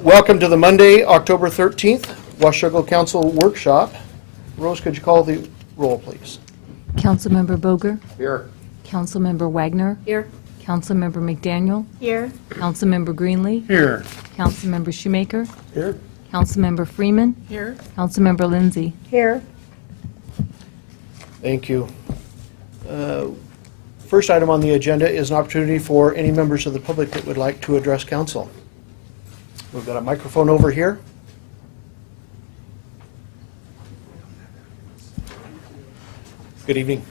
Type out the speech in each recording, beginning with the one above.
Welcome to the Monday, October 13th, Washougal Council Workshop. Rose, could you call the roll, please? Councilmember Boger. Here. Councilmember Wagner. Here. Councilmember McDaniel. Here. Councilmember Greenlee. Here. Councilmember Shoemaker. Here. Councilmember Freeman. Here. Councilmember Lindsay. Here. Thank you. First item on the agenda is an opportunity for any members of the public that would like to address council. We've got a microphone over here. Good evening.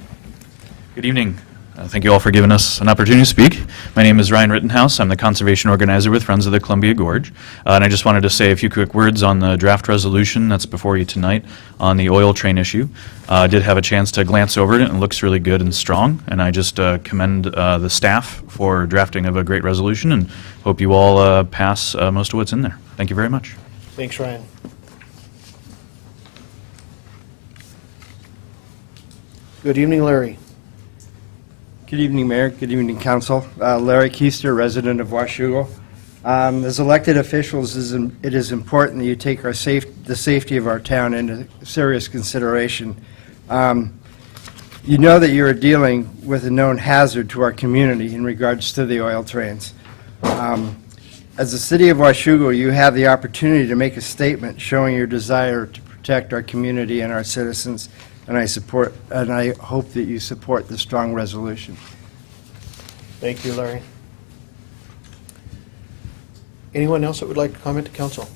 Good evening. Thank you all for giving us an opportunity to speak. My name is Ryan Rittenhouse. I'm the conservation organizer with Friends of the Columbia Gorge. And I just wanted to say a few quick words on the draft resolution that's before you tonight on the oil train issue. I did have a chance to glance over it, and it looks really good and strong. And I just commend the staff for drafting of a great resolution, and hope you all pass most of what's in there. Thank you very much. Thanks, Ryan. Good evening, Larry. Good evening, Mayor. Good evening, Council. Larry Keister, resident of Washougal. As elected officials, it is important that you take the safety of our town into serious consideration. You know that you are dealing with a known hazard to our community in regards to the oil trains. As the City of Washougal, you have the opportunity to make a statement showing your desire to protect our community and our citizens. And I hope that you support the strong resolution. Thank you, Larry. Anyone else that would like to comment to council?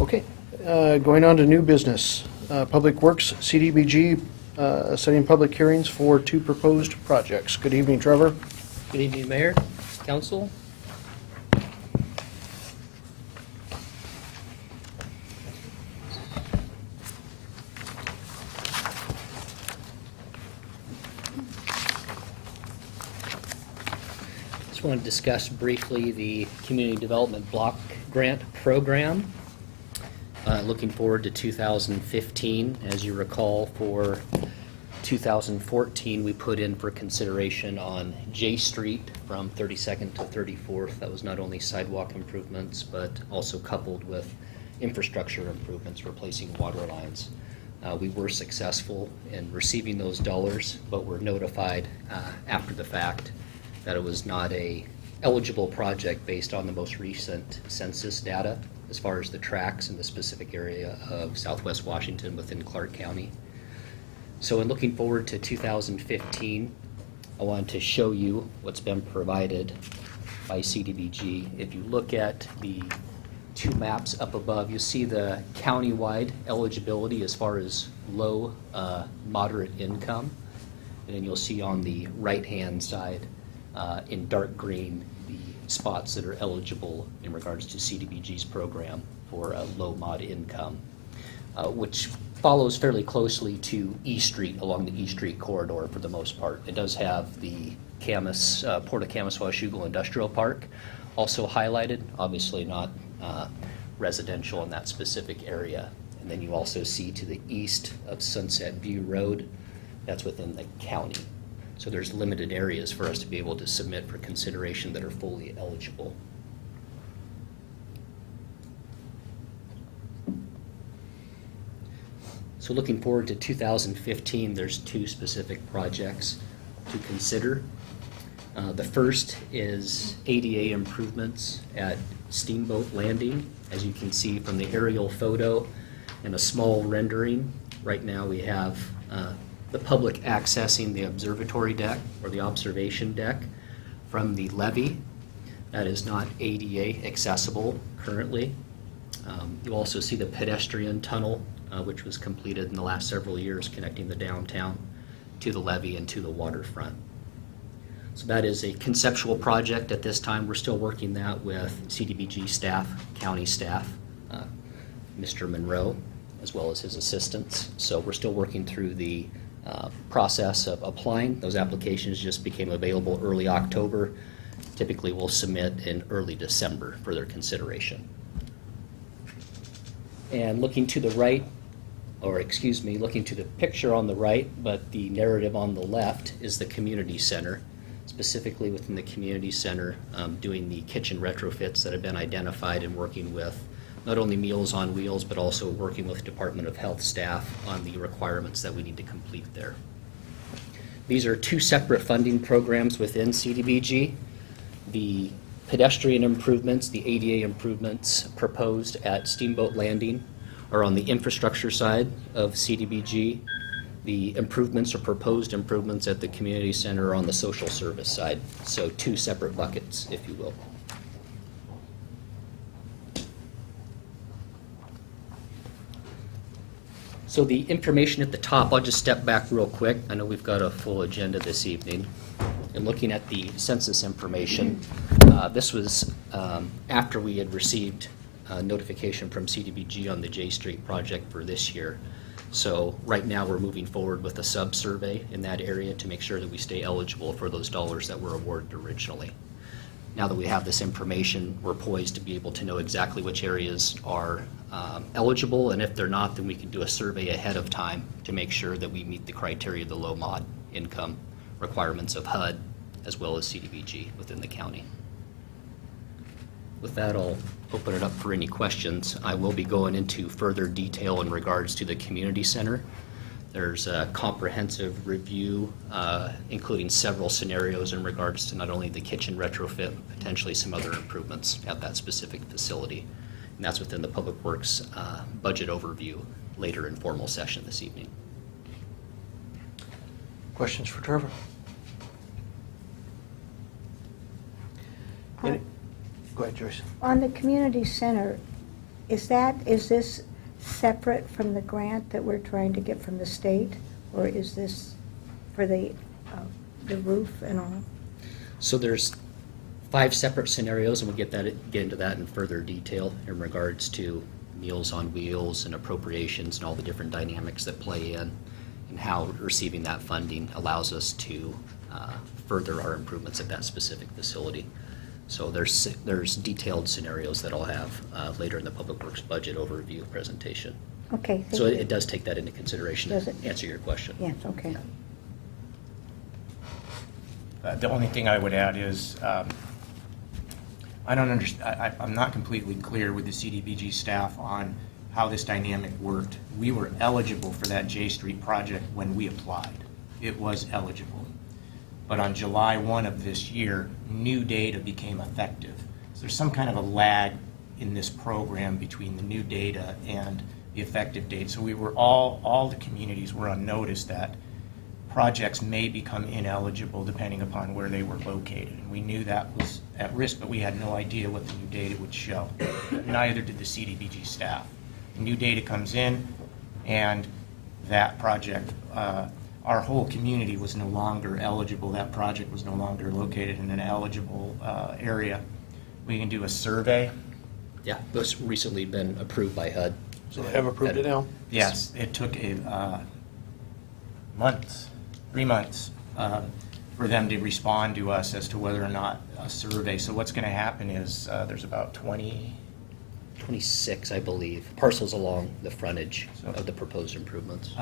Okay, going on to new business. Public Works, CDBG, setting public hearings for 2 proposed projects. Good evening, Trevor. Good evening, Mayor, Council. Just want to discuss briefly the Community Development Block Grant Program. Looking forward to 2015. As you recall, for 2014, we put in for consideration on J Street from 32nd to 34th. That was not only sidewalk improvements, but also coupled with infrastructure improvements, replacing water lines. We were successful in receiving those dollars, but were notified after the fact that it was not a eligible project based on the most recent census data as far as the tracts in the specific area of Southwest Washington within Clark County. So in looking forward to 2015, I wanted to show you what's been provided by CDBG. If you look at the 2 maps up above, you see the county-wide eligibility as far as low, moderate income. And then you'll see on the right-hand side in dark green the spots that are eligible in regards to CDBG's program for low mod income, which follows fairly closely to E Street along the E Street corridor for the most part. It does have the Camas, Port of Camas-Washougal Industrial Park also highlighted, obviously not residential in that specific area. And then you also see to the east of Sunset View Road, that's within the county. So there's limited areas for us to be able to submit for consideration that are fully eligible. So looking forward to 2015, there's 2 specific projects to consider. The first is ADA improvements at Steamboat Landing. As you can see from the aerial photo and a small rendering, right now we have the public accessing the observatory deck or the observation deck from the levee. That is not ADA accessible currently. You also see the pedestrian tunnel, which was completed in the last several years, connecting the downtown to the levee and to the waterfront. So that is a conceptual project at this time. We're still working that with CDBG staff, county staff, Mr. Monroe, as well as his assistants. So we're still working through the process of applying. Those applications just became available early October. Typically we'll submit in early December for their consideration. And looking to the right, or excuse me, looking to the picture on the right, but the narrative on the left is the community center. It's specifically within the community center, doing the kitchen retrofits that have been identified and working with not only Meals on Wheels, but also working with Department of Health staff on the requirements that we need to complete there. These are two separate funding programs within CDBG. The pedestrian improvements, the ADA improvements proposed at Steamboat Landing are on the infrastructure side of CDBG. The improvements or proposed improvements at the community center are on the social service side. So two separate buckets, if you will. So the information at the top, I'll just step back real quick. I know we've got a full agenda this evening. And looking at the census information, this was after we had received notification from CDBG on the J Street project for this year. So right now we're moving forward with a sub-survey in that area to make sure that we stay eligible for those dollars that were awarded originally. Now that we have this information, we're poised to be able to know exactly which areas are eligible, and if they're not, then we can do a survey ahead of time to make sure that we meet the criteria of the low mod income requirements of HUD as well as CDBG within the county. With that, I'll open it up for any questions. I will be going into further detail in regards to the community center. There's a comprehensive review, including several scenarios in regards to not only the kitchen retrofit, potentially some other improvements at that specific facility. And that's within the Public Works budget overview later in formal session this evening. Questions for Trevor? Any- Go ahead, Joyce. On the community center, is this separate from the grant that we're trying to get from the state? Or is this for the roof and all? So there's 5 separate scenarios, and we'll get into that in further detail in regards to Meals on Wheels and appropriations and all the different dynamics that play in, and how receiving that funding allows us to further our improvements at that specific facility. So there's detailed scenarios that I'll have later in the Public Works budget overview presentation. Okay. So it does take that into consideration Does to it? answer your question. Yes, okay. The only thing I would add is, I don't understand, I'm not completely clear with the CDBG staff on how this dynamic worked. We were eligible for that J Street project when we applied. It was eligible. But on July 1 of this year, new data became effective. So there's some kind of a lag in this program between the new data and the effective date. So we were all the communities were on notice that projects may become ineligible depending upon where they were located. And we knew that was at risk, but we had no idea what the new data would show. Neither did the CDBG staff. The new data comes in, and that project, our whole community was no longer eligible. That project was no longer located in an eligible area. We can do a survey. Yeah, this recently been approved by HUD. So they have approved it now? Yes, it took months, 3 months, for them to respond to us as to whether or not a survey. So what's going to happen is there's about 26, I believe, parcels along the frontage of the proposed improvements.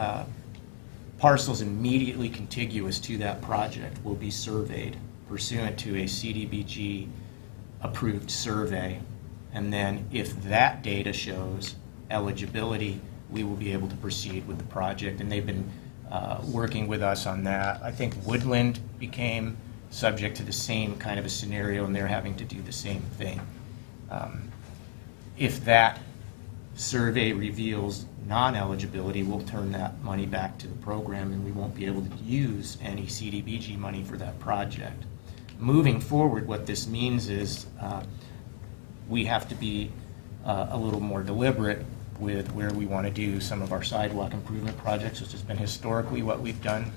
parcels immediately contiguous to that project will be surveyed pursuant to a CDBG approved survey. And then if that data shows eligibility, we will be able to proceed with the project. And they've been working with us on that. I think Woodland became subject to the same kind of a scenario, and they're having to do the same thing. If that survey reveals non-eligibility, we'll turn that money back to the program, and we won't be able to use any CDBG money for that project. Moving forward, what this means is we have to be a little more deliberate with where we want to do some of our sidewalk improvement projects, which has been historically what we've done.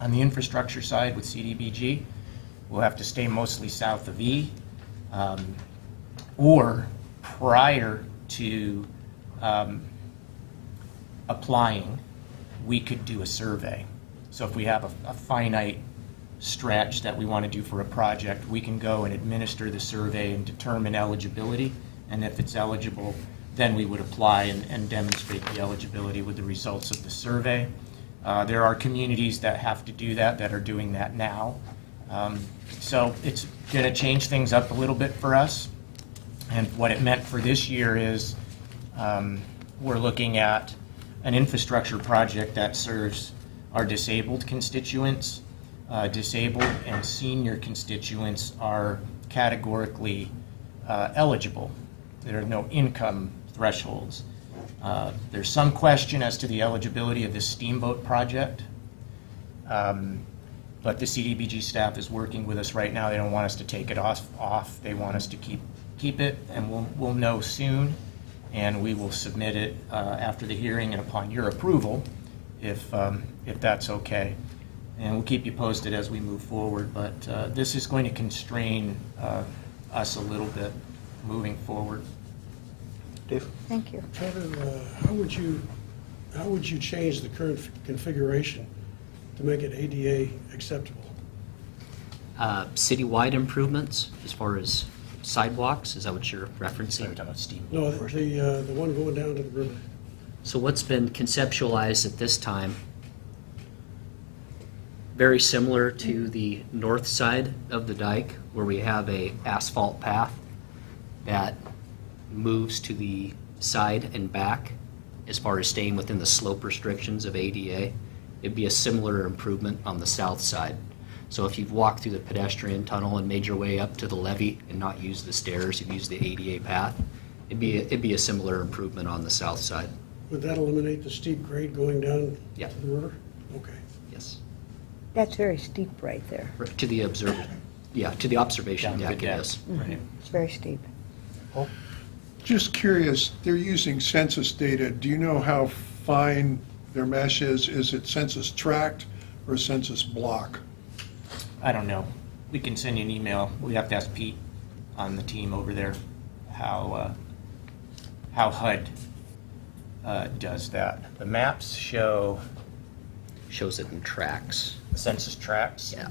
On the infrastructure side with CDBG, we'll have to stay mostly south of E, or prior to applying, we could do a survey. So if we have a finite stretch that we want to do for a project, we can go and administer the survey and determine eligibility. And if it's eligible, then we would apply and demonstrate the eligibility with the results of the survey. There are communities that have to do that are doing that now. So it's going to change things up a little bit for us. And what it meant for this year is we're looking at an infrastructure project that serves our disabled constituents. Disabled and senior constituents are categorically eligible. There are no income thresholds. There's some question as to the eligibility of this steamboat project. But the CDBG staff is working with us right now. They don't want us to take it off. They want us to keep it, and we'll know soon, and we will submit it after the hearing and upon your approval, if that's okay. And we'll keep you posted as we move forward. But this is going to constrain us a little bit moving forward. Dave? Thank you. Kevin, how would you change the current configuration to make it ADA acceptable? Citywide improvements as far as sidewalks, is that what you're We're referencing? talking about steam. No, the one going down to the river. So what's been conceptualized at this time, very similar to the north side of the dike, where we have a asphalt path that moves to the side and back as far as staying within the slope restrictions of ADA. It'd be a similar improvement on the south side. So if you've walked through the pedestrian tunnel and made your way up to the levee and not used the stairs, you've used the ADA path, it'd be a similar improvement on the south side. Would that eliminate the steep grade going down Yeah. to the river? Okay. Yes. That's very steep right there. To the to the observation Down to deck the it deck. is. Right. It's very steep. Just curious, they're using census data. Do you know how fine their mesh is? Is it census tract or census block? I don't know. We can send you an email. We have to ask Pete on the team over there how HUD does that. The maps show Shows it in tracks. census tracts. Yeah.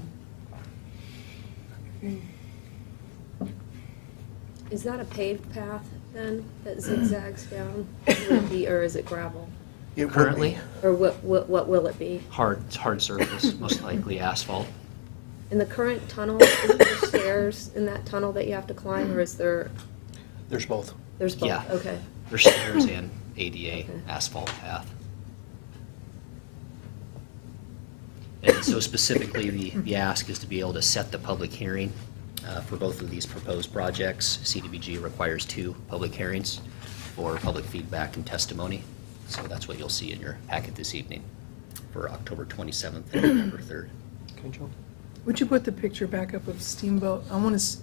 Is that a paved path then, that zigzags down? Would it be, or is it gravel? It would be. Currently, Or what will it be? hard surface, most likely asphalt. In the current tunnel, is there stairs in that tunnel that you have to climb, or is there's both? Yeah. Okay. There's stairs and ADA asphalt path. And so specifically, the ask is to be able to set the public hearing for both of these proposed projects. CDBG requires 2 public hearings for public feedback and testimony. So that's what you'll see in your packet this evening for October 27th and November 3rd. Okay, Joe? Would you put the picture back up of Steamboat? I want to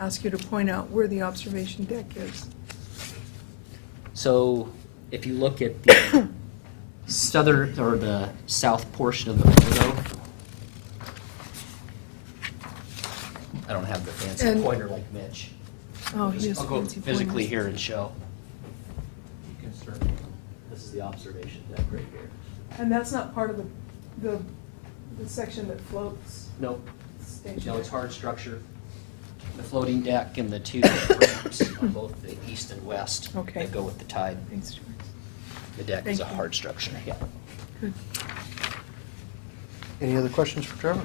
ask you to point out where the observation deck is. So if you look at the southern or the south portion of the photo, I don't have the fancy And- pointer like Mitch. Oh, he has I'll go fancy physically pointers. here and show. You can start. This is the observation deck right here. And that's not part of the section that floats Nope. station? No, it's hard structure. The floating deck and the 2 ramps on both the east and west Okay. that go with the tide. Thanks, George. The deck is a Thank you. hard structure, yeah. Good. Any other questions for Trevor?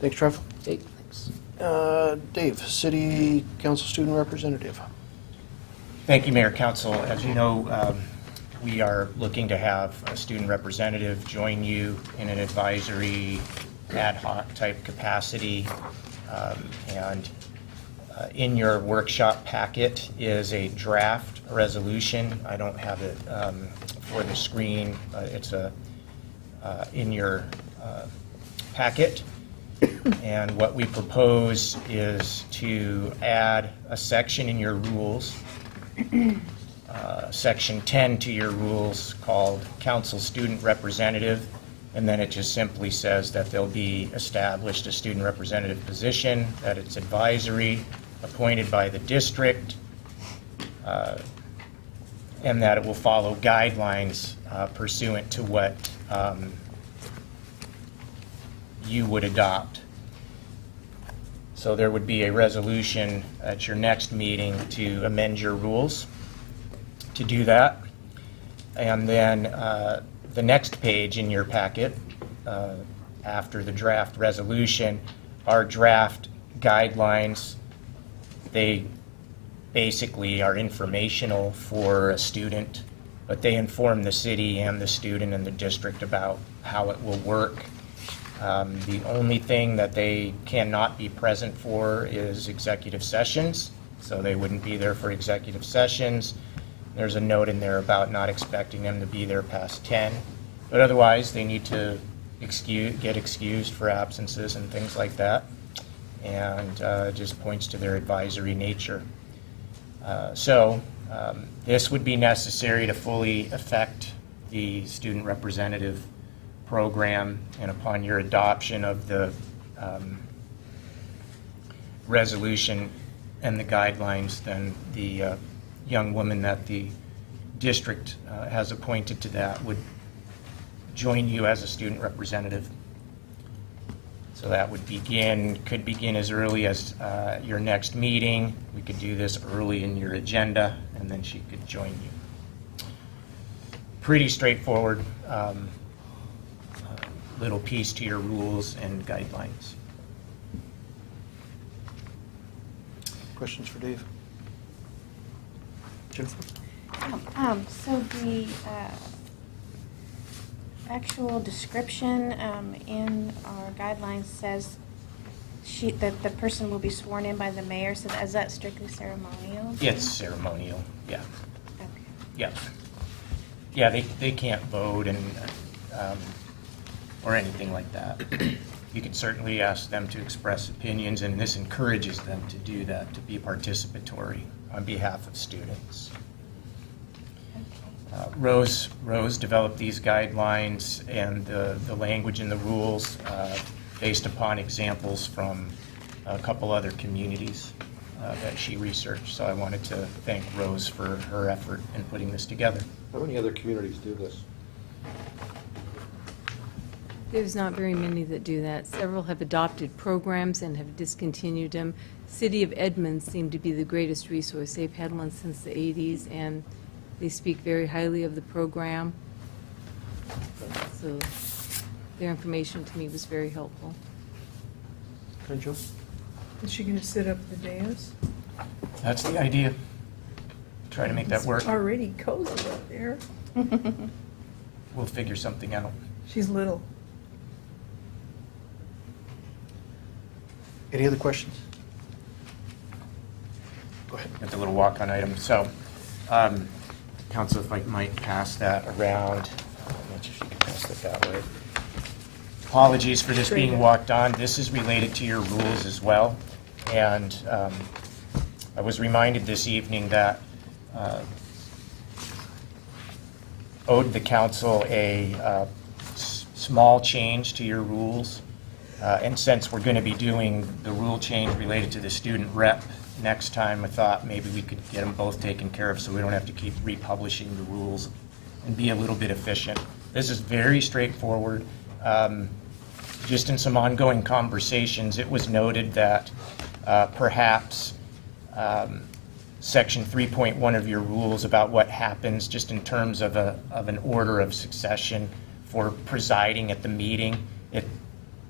Thanks, Trevor. Okay, thanks. Dave, City Council Student Representative. Thank you, Mayor, Council. As you know, we are looking to have a student representative join you in an advisory ad hoc type capacity. And in your workshop packet is a draft resolution. I don't have it for the screen. It's in your packet. And what we propose is to add a section in your rules, Section 10 to your rules called Council Student Representative, and then it just simply says that there'll be established a student representative position, that it's advisory, appointed by the district, and that it will follow guidelines pursuant to what you would adopt. So there would be a resolution at your next meeting to amend your rules to do that. And then the next page in your packet after the draft resolution. Our draft guidelines, they basically are informational for a student, but they inform the city and the student and the district about how it will work. The only thing that they cannot be present for is executive sessions, so they wouldn't be there for executive sessions. There's a note in there about not expecting them to be there past 10, but otherwise they need to get excused for absences and things like that, and just points to their advisory nature. This would be necessary to fully affect the student representative program, and upon your adoption of the resolution and the guidelines, then the young woman that the district has appointed to that would join you as a student representative. So that would could begin as early as your next meeting. We could do this early in your agenda, and then she could join you. Pretty straightforward little piece to your rules and guidelines. Questions for Dave? Jennifer? So the actual description in our guidelines says that the person will be sworn in by the mayor, so is that strictly ceremonial? It's ceremonial, yeah. Okay. Yeah. Yeah, they can't vote and or anything like that. You can certainly ask them to express opinions, and this encourages them to do that, to be participatory on behalf of students. Rose developed these guidelines and the language in the rules based upon examples from a couple other communities that she researched. So I wanted to thank Rose for her effort in putting this together. How many other communities do this? There's not very many that do that. Several have adopted programs and have discontinued them. City of Edmonds seemed to be the greatest resource. They've had one since the 80s, and they speak very highly of the program. So their information to me was very helpful. Okay, Joe? Is she gonna sit up the dais? That's the idea. Try to make that work. It's already cozy up there. We'll figure something out. She's little. Any other questions? Go ahead. Got the little walk-on item. So, Council, if I might pass that around. I'm not sure if you can pass it that way. Apologies for this being walked on. This is related to your rules as well. And I was reminded this evening that owed the council a small change to your rules. And since we're going to be doing the rule change related to the student rep next time, I thought maybe we could get them both taken care of so we don't have to keep republishing the rules and be a little bit efficient. This is very straightforward. Just in some ongoing conversations, it was noted that perhaps Section 3.1 of your rules about what happens just in terms of an order of succession for presiding at the meeting, it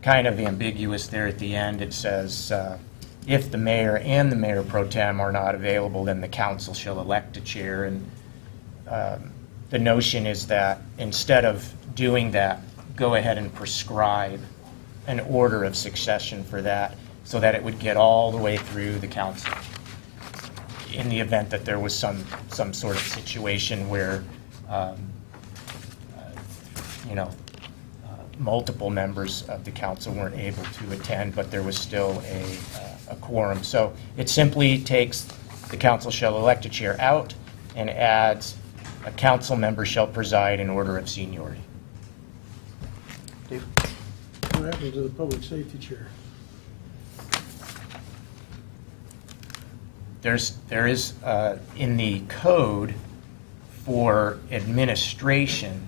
kind of ambiguous there at the end. It says, if the mayor and the mayor pro tem are not available, then the council shall elect a chair. And the notion is that instead of doing that, go ahead and prescribe an order of succession for that so that it would get all the way through the council in the event that there was some sort of situation where multiple members of the council weren't able to attend, but there was still a quorum. So it simply takes the council shall elect a chair out and adds a council member shall preside in order of seniority. Dave? What happened to the public safety chair? There is in the code for administration,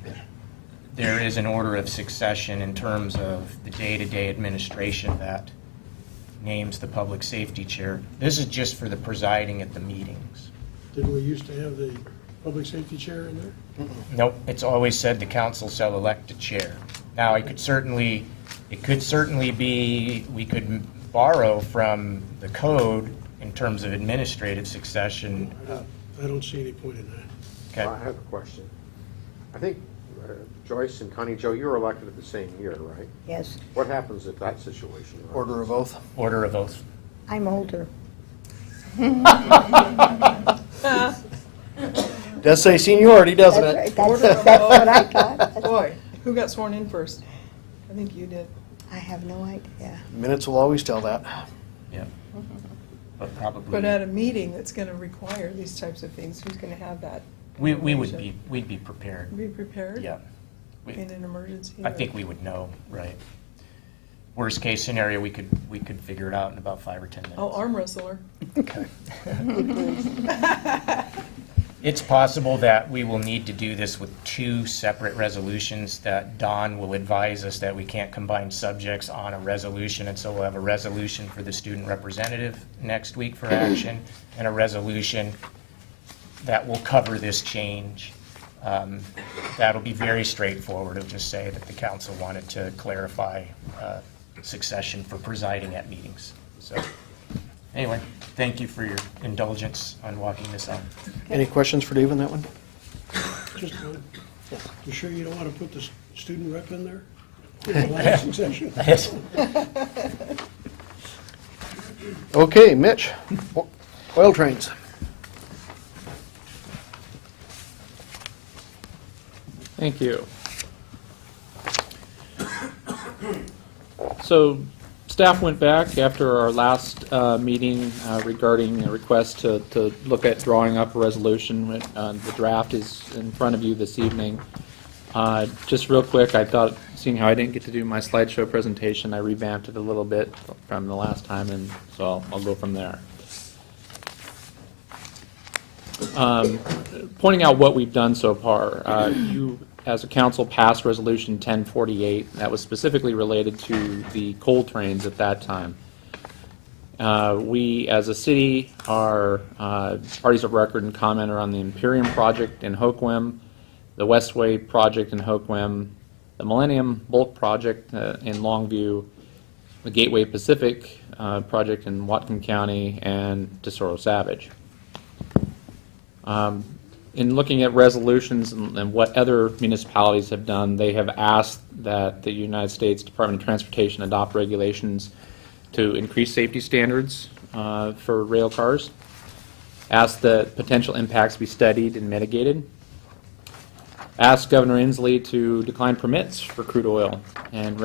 there is an order of succession in terms of the day-to-day administration that names the public safety chair. This is just for the presiding at the meetings. Didn't we used to have the public safety chair in there? Nope, it's always said the council shall elect a chair. Now, I could certainly, It could certainly be, we could borrow from the code in terms of administrative succession. I don't see any point in that. Okay. I have a question. I think Joyce and Connie Jo, you were elected at the same year, right? Yes, What happens if that situation arises? Order of oath. Order of oath. I'm older. Does say seniority, doesn't it? That's what I thought. Boy, who got sworn in first? I think you did. I have no idea. Minutes will always tell that. Yeah. But probably. But at a meeting that's going to require these types of things, who's going to have that? We would information? we'd be prepared. Be prepared? Yeah. We- In an emergency? I think we would know, right? Worst case scenario, we could figure it out in about 5 or 10 minutes. I'll arm wrestle her. Okay. It's possible that we will need to do this with 2 separate resolutions, that Don will advise us that we can't combine subjects on a resolution, and so we'll have a resolution for the student representative next week for action, and a resolution that will cover this change. That'll be very straightforward. It'll just say that the council wanted to clarify succession for presiding at meetings. So, anyway, thank you for your indulgence on walking this out. Any questions for Dave on that one? Just one. You sure you don't want to put the student rep in there? In the last succession? Yes. Okay, Mitch, oil trains. Thank you. So staff went back after our last meeting regarding a request to look at drawing up a resolution. The draft is in front of you this evening. Just real quick, I thought, seeing how I didn't get to do my slideshow presentation, I revamped it a little bit from the last time, and so I'll go from there. Pointing out what we've done so far, you as a council passed resolution 1048 that was specifically related to the coal trains at that time. We as a city are parties of record and commenter on the Imperium project in Hoquiam, the Westway project in Hoquiam, the Millennium Bulk project in Longview, the Gateway Pacific project in Whatcom County, and Tesoro Savage. In looking at resolutions and what other municipalities have done, they have asked that the United States Department of Transportation adopt regulations to increase safety standards for rail cars, asked that potential impacts be studied and mitigated, asked Governor Inslee to decline permits for crude oil and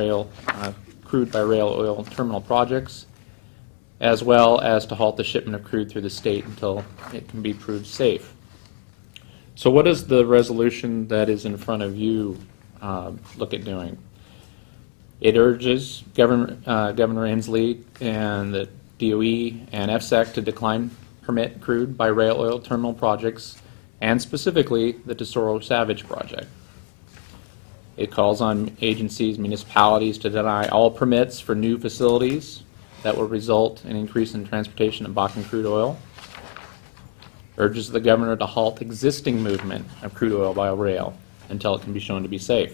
crude by rail oil terminal projects, as well as to halt the shipment of crude through the state until it can be proved safe. So what does the resolution that is in front of you look at doing? It urges Governor Inslee and the DOE and FSEC to decline permit crude by rail oil terminal projects, and specifically the Tesoro Savage project. It calls on agencies, municipalities to deny all permits for new facilities that will result in increase in transportation of Bakken crude oil. Urges the governor to halt existing movement of crude oil by rail until it can be shown to be safe.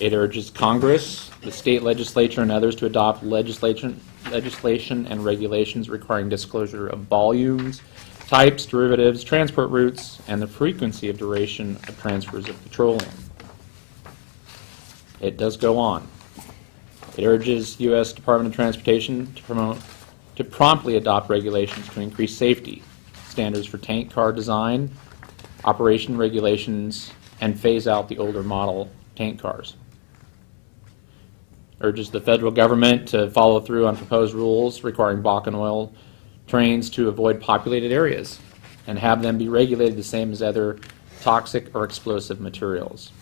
It urges Congress, the state legislature, and others to adopt legislation and regulations requiring disclosure of volumes, types, derivatives, transport routes, and the frequency of duration of transfers of petroleum. It does go on. It urges U.S. Department of Transportation to promptly adopt regulations to increase safety standards for tank car design, operation regulations, and phase out the older model tank cars. Urges the federal government to follow through on proposed rules requiring Bakken oil trains to avoid populated areas and have them be regulated the same as other toxic or explosive materials.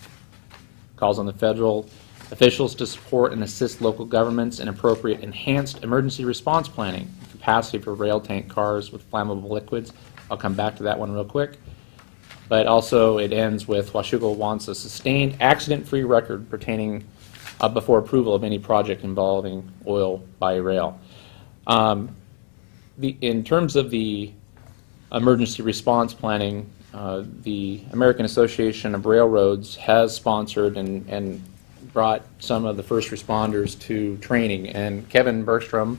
Calls on the federal officials to support and assist local governments in appropriate enhanced emergency response planning and capacity for rail tank cars with flammable liquids. I'll come back to that one real quick. But also it ends with Washougal wants a sustained accident-free record pertaining before approval of any project involving oil by rail. In terms of the emergency response planning, the American Association of Railroads has sponsored and brought some of the first responders to training. And Kevin Bergstrom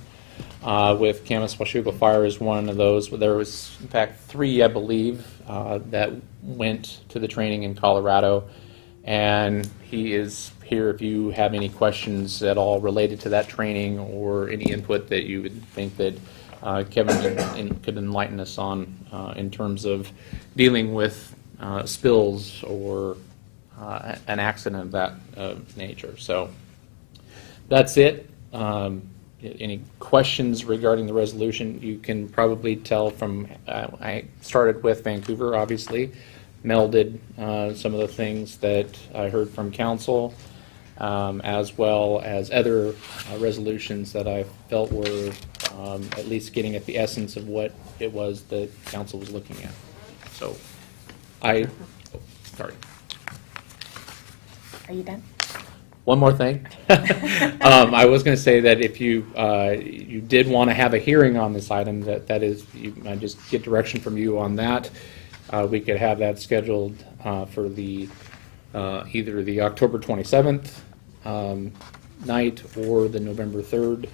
with Camas Washougal Fire is one of those. There was, in fact, 3, I believe, that went to the training in Colorado. And he is here if you have any questions at all related to that training or any input that you would think that Kevin could enlighten us on in terms of dealing with spills or an accident of that nature. So that's it. Any questions regarding the resolution? You can probably tell from, I started with Vancouver, obviously, melded some of the things that I heard from council, as well as other resolutions that I felt were at least getting at the essence of what it was that council was looking at. So sorry. Are you done? One more thing. I was going to say that if you you did want to have a hearing on this item, that is, I just get direction from you on that. We could have that scheduled for the either the October 27th night or the November 3rd.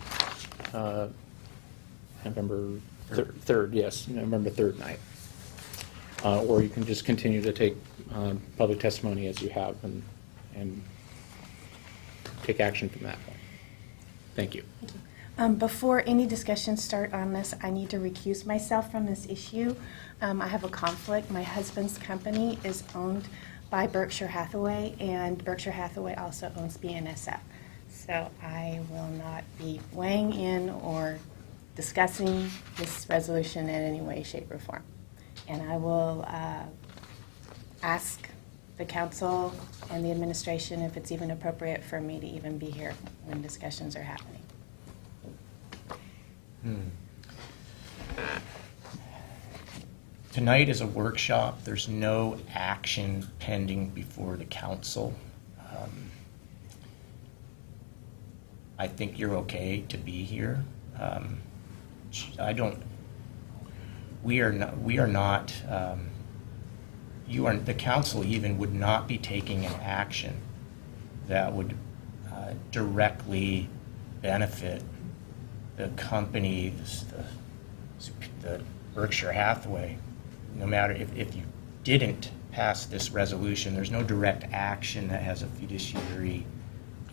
November 3rd, yes, November 3rd night. Or you can just continue to take public testimony as you have and take action from that point. Thank you. Before any discussions start on this, I need to recuse myself from this issue. I have a conflict. My husband's company is owned by Berkshire Hathaway, and Berkshire Hathaway also owns BNSF. So I will not be weighing in or discussing this resolution in any way, shape, or form. And I will ask the council and the administration if it's even appropriate for me to even be here when discussions are happening. Tonight is a workshop. There's no action pending before the council. I think you're okay to be here. We are not, the council even would not be taking an action that would directly benefit the company, the Berkshire Hathaway. No matter if you didn't pass this resolution, there's no direct action that has a fiduciary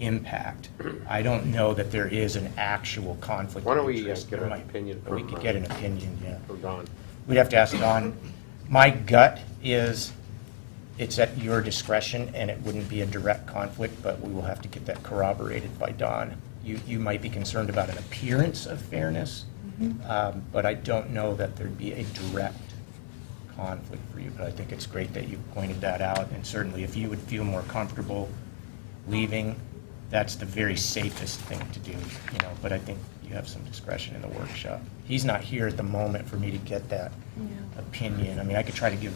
impact. I don't know that there is an actual conflict. Why don't of we interest. get an opinion from... We could get an opinion, yeah. From Don. We'd have to ask Don. My gut is it's at your discretion and it wouldn't be a direct conflict, but we will have to get that corroborated by Don. You might be concerned about an appearance of fairness, but I don't know that there'd be a direct conflict for you. But I think it's great that you pointed that out, and certainly if you would feel more comfortable leaving, that's the very safest thing to do, but I think you have some discretion in the workshop. He's not here at the moment for me to get that opinion. I mean, I could try to give,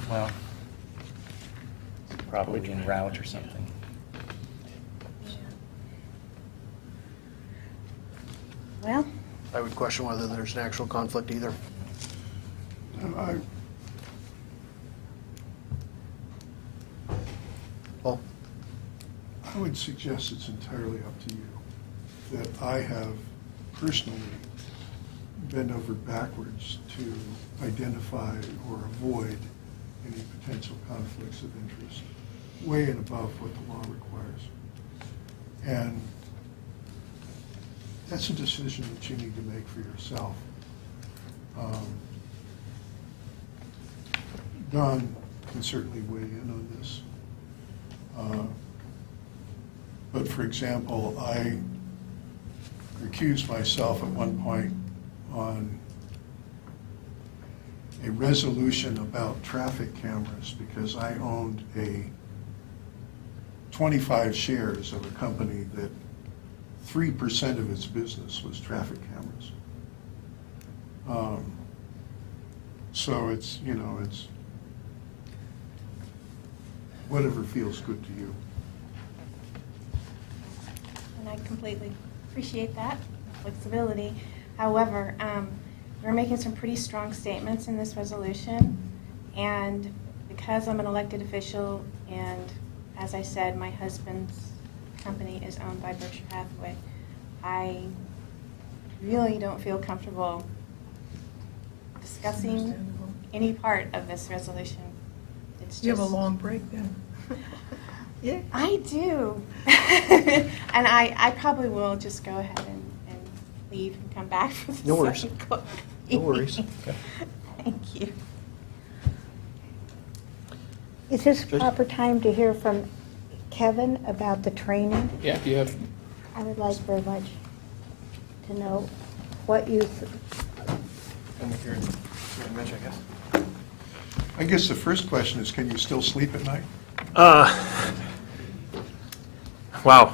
probably en route or something. Well, I would question whether there's an actual conflict either. Paul? I would suggest it's entirely up to you, that I have personally bent over backwards to identify or avoid any potential conflicts of interest, way and above what the law requires. And that's a decision that you need to make for yourself. Don can certainly weigh in on this. But for example, I recused myself at one point on a resolution about traffic cameras because I owned 25 shares of a company that 3% of its business was traffic cameras. So it's, it's whatever feels good to you. and I completely appreciate that flexibility. However, we're making some pretty strong statements in this resolution, and because I'm an elected official, and as I said, my husband's company is owned by Berkshire Hathaway. I really don't feel comfortable discussing Understandable. any part of this resolution. It's You have a just- long break then. Yeah. I do. And I probably will just go ahead and leave and come back for the No worries. second close. No worries. Okay. Thank you. Is this Joyce? proper time to hear from Kevin about the training? Yeah, if you have, I would like very much to know what you, I guess the first question is, can you still sleep at night? Wow.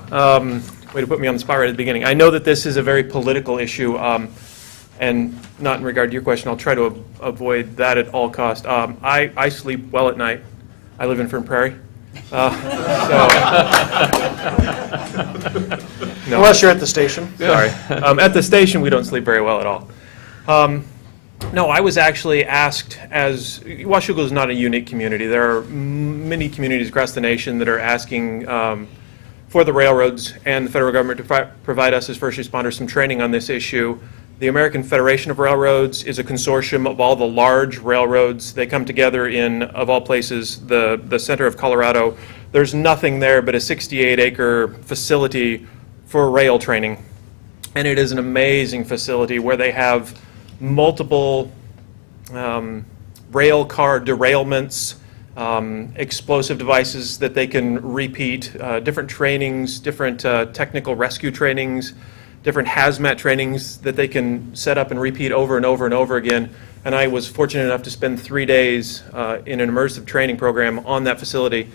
Way to put me on the spot right at the beginning. I know that this is a very political issue, and not in regard to your question. I'll try to avoid that at all cost. I sleep well at night. I live in Fern Prairie. No. Unless you're at the station. Sorry. At the station, we don't sleep very well at all. No, I was actually asked, as Washougal is not a unique community. There are many communities across the nation that are asking for the railroads and the federal government to provide us as first responders some training on this issue. The American Federation of Railroads is a consortium of all the large railroads. They come together in, of all places, the center of Colorado. There's nothing there but a 68-acre facility for rail training. And it is an amazing facility where they have multiple rail car derailments, explosive devices that they can repeat, different trainings, different technical rescue trainings, different hazmat trainings that they can set up and repeat over and over and over again. And I was fortunate enough to spend 3 days in an immersive training program on that facility.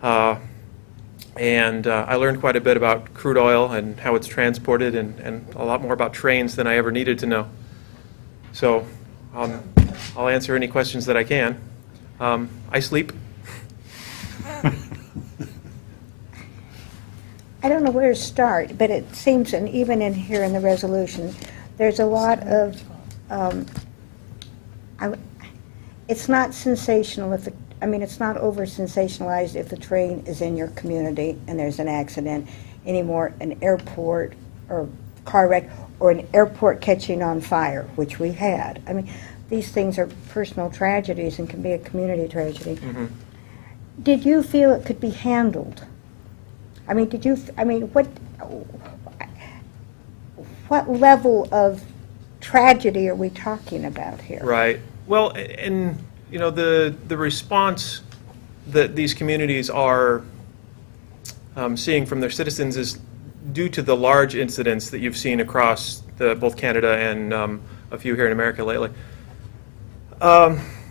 And I learned quite a bit about crude oil and how it's transported, and a lot more about trains than I ever needed to know. So I'll answer any questions that I can. I sleep. I don't know where to start, but it seems, and even in here in the resolution, there's a lot of, it's not sensational if, it's not over sensationalized if the train is in your community and there's an accident anymore, an airport or car wreck, or an airport catching on fire, which we had. These things are personal tragedies and can be a community tragedy. Mm-hmm. Did you feel it could be handled? What level of tragedy are we talking about here? Right. Well, and the response that these communities are seeing from their citizens is due to the large incidents that you've seen across both Canada and a few here in America lately.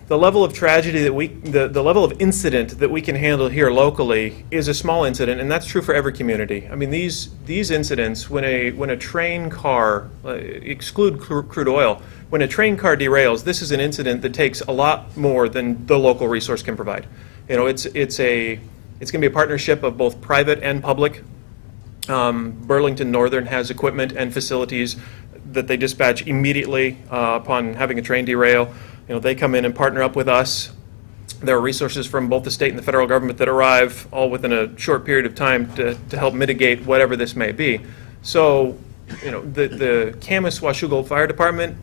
The level of tragedy that the level of incident that we can handle here locally is a small incident, and that's true for every community. These incidents, when a train car, exclude crude oil, when a train car derails, this is an incident that takes a lot more than the local resource can provide. It's going to be a partnership of both private and public. Burlington Northern has equipment and facilities that they dispatch immediately upon having a train derail. They come in and partner up with us. There are resources from both the state and the federal government that arrive all within a short period of time to help mitigate whatever this may be. So, the Camas Washougal Fire Department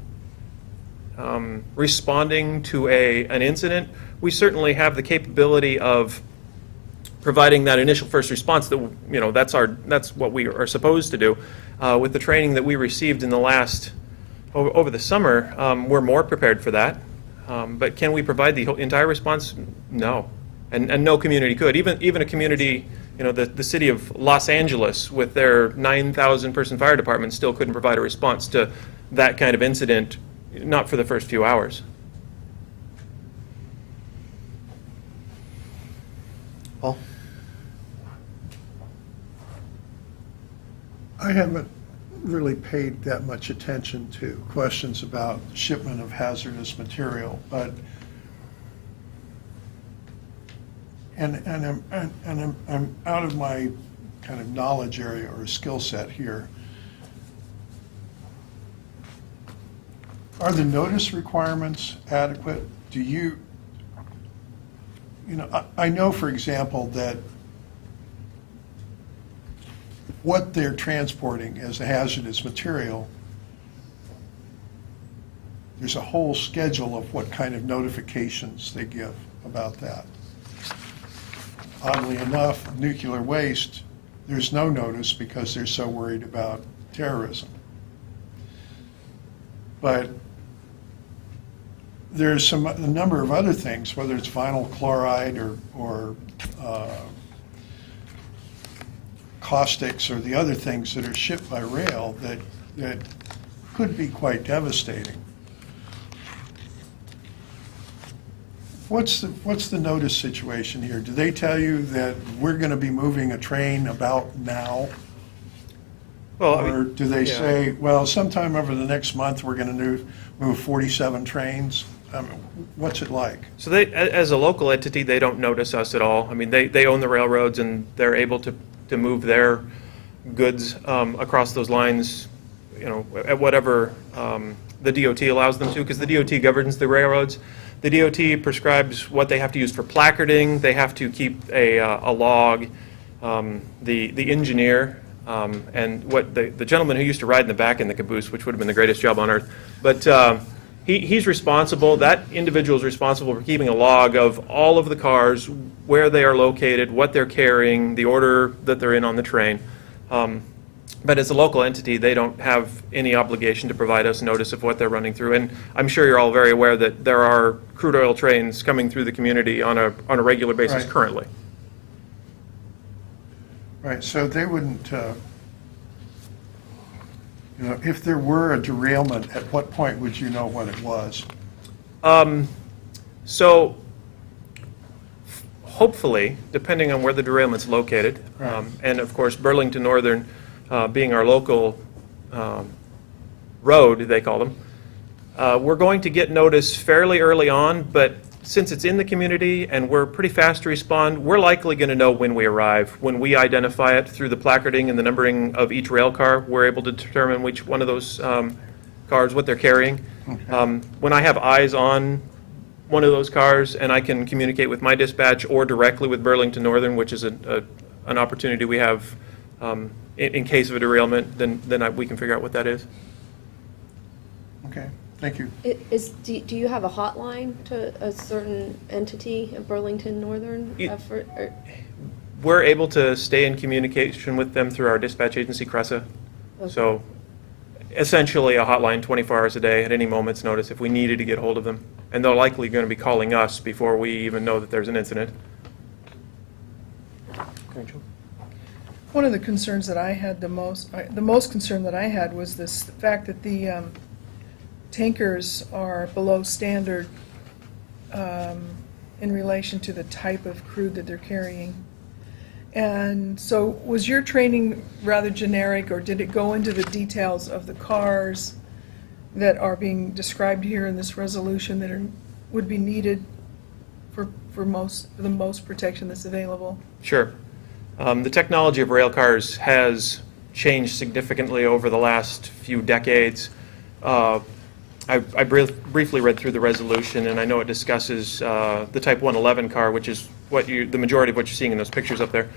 responding to an incident, we certainly have the capability of providing that initial first response. That's what we are supposed to do. With the training that we received in the over the summer, we're more prepared for that. But can we provide the entire response? No, and no community could. Even a community, the city of Los Angeles with their 9,000 person fire department still couldn't provide a response to that kind of incident, not for the first few hours. Paul? I haven't really paid that much attention to questions about shipment of hazardous material, but I'm out of my kind of knowledge area or skill set here. Are the notice requirements adequate? I know, for example, that what they're transporting as a hazardous material, there's a whole schedule of what kind of notifications they give about that. Oddly enough, nuclear waste, there's no notice because they're so worried about terrorism. But there's a number of other things, whether it's vinyl chloride or caustics or the other things that are shipped by rail that could be quite devastating. What's the notice situation here? Do they tell you that we're going to be moving a train about now? Well, Or do they yeah. say, well, sometime over the next month, we're going to move 47 trains? What's it like? So they, as a local entity, they don't notice us at all. I mean, they own the railroads and they're able to move their goods across those lines, you know, at whatever the DOT allows them to, because the DOT governs the railroads. The DOT prescribes what they have to use for placarding. They have to keep a log. The engineer and what the gentleman who used to ride in the back in the caboose, which would have been the greatest job on earth, but he's responsible. That individual is responsible for keeping a log of all of the cars, where they are located, what they're carrying, the order that they're in on the train. But as a local entity, they don't have any obligation to provide us notice of what they're running through. And I'm sure you're all very aware that there are crude oil trains coming through the community on a regular basis Right. currently. Right, so they wouldn't, if there were a derailment, at what point would you know what it was? So hopefully, depending on where the derailment's located, Right. and of course Burlington Northern being our local road, they call them, we're going to get notice fairly early on, but since it's in the community and we're pretty fast to respond, we're likely going to know when we arrive. When we identify it through the placarding and the numbering of each rail car, we're able to determine which one of those cars, what they're carrying. Okay. When I have eyes on one of those cars and I can communicate with my dispatch or directly with Burlington Northern, which is an opportunity we have in case of a derailment, then we can figure out what that is. Okay, thank you. Do you have a hotline to a certain entity at Burlington Northern? We're able to stay in communication with them through our dispatch agency, CRESA. Okay. So essentially a hotline 24 hours a day at any moment's notice if we needed to get hold of them. And they're likely going to be calling us before we even know that there's an incident. One of the concerns that I had the most concern that I had was the fact that the tankers are below standard in relation to the type of crude that they're carrying. And so was your training rather generic, or did it go into the details of the cars that are being described here in this resolution that would be needed for the most protection that's available? Sure. The technology of rail cars has changed significantly over the last few decades. I briefly read through the resolution, and I know it discusses the Type 111 car, which is the majority of what you're seeing in those pictures up there.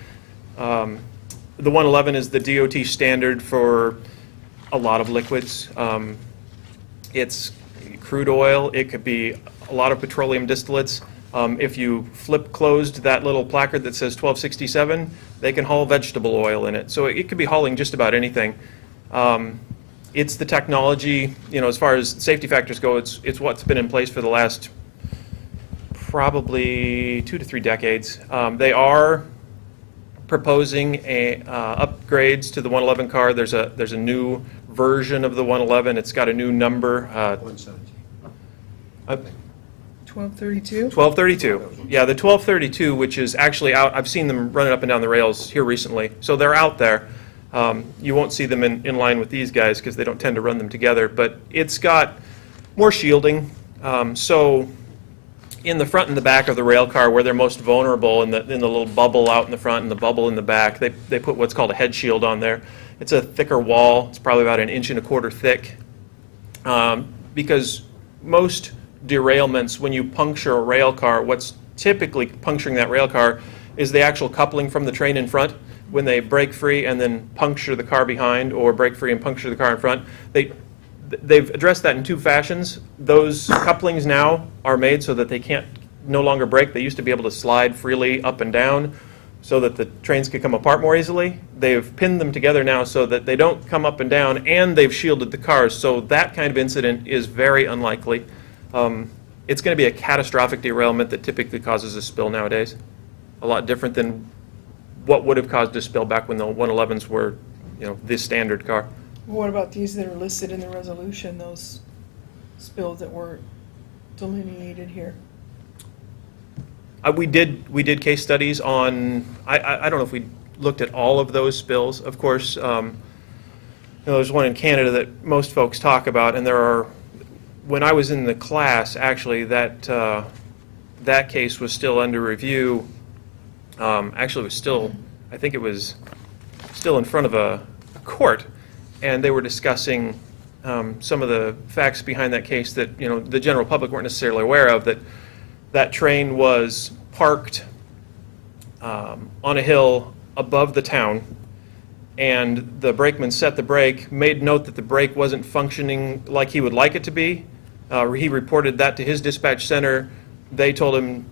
The 111 is the DOT standard for a lot of liquids. It's crude oil. It could be a lot of petroleum distillates. If you flip closed that little placard that says 1267, they can haul vegetable oil in it. So it could be hauling just about anything. It's the technology, as far as safety factors go, it's what's been in place for the last probably 2 to 3 decades. They are proposing upgrades to the 111 car. There's a new version of the 111. It's got a new number. 1232? 1232. Yeah, the 1232, which is actually out. I've seen them running up and down the rails here recently. So they're out there. You won't see them in line with these guys because they don't tend to run them together. But it's got more shielding. So in the front and the back of the rail car, where they're most vulnerable, in the little bubble out in the front and the bubble in the back, they put what's called a head shield on there. It's a thicker wall. It's probably about 1.25 inches thick. Because most derailments, when you puncture a rail car, what's typically puncturing that rail car is the actual coupling from the train in front. when they break free and then puncture the car behind, or break free and puncture the car in front. They've addressed that in two fashions. Those couplings now are made so that they can't no longer break. They used to be able to slide freely up and down so that the trains could come apart more easily. They've pinned them together now so that they don't come up and down, and they've shielded the cars. So that kind of incident is very unlikely. It's going to be a catastrophic derailment that typically causes a spill nowadays. A lot different than what would have caused a spill back when the 111s were, the standard car. What about these that are listed in the resolution, those spills that were delineated here? We did case studies on, I don't know if we looked at all of those spills. Of course, there's one in Canada that most folks talk about, and when I was in the class, actually, that case was still under review. Actually, it was still, I think it was still in front of a court, and they were discussing some of the facts behind that case that, the general public weren't necessarily aware of, that train was parked on a hill above the town, and the brakeman set the brake, made note that the brake wasn't functioning like he would like it to be. He reported that to his dispatch center. They told him,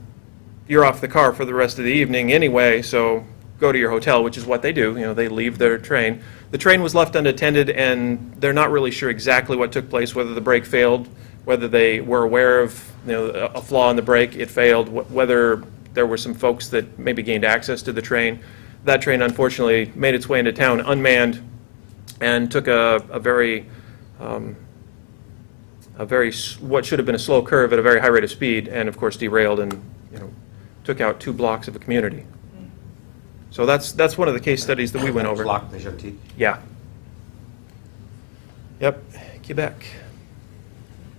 you're off the car for the rest of the evening anyway, so go to your hotel, which is what they do. They leave their train. The train was left unattended, and they're not really sure exactly what took place, whether the brake failed, whether they were aware of a flaw in the brake, it failed, whether there were some folks that maybe gained access to the train. That train, unfortunately, made its way into town unmanned and took a very what should have been a slow curve at a very high rate of speed, and of course derailed and took out 2 blocks of a community. So that's one of the case studies that we went over. Block Méjantic. Yeah. Yep, Quebec.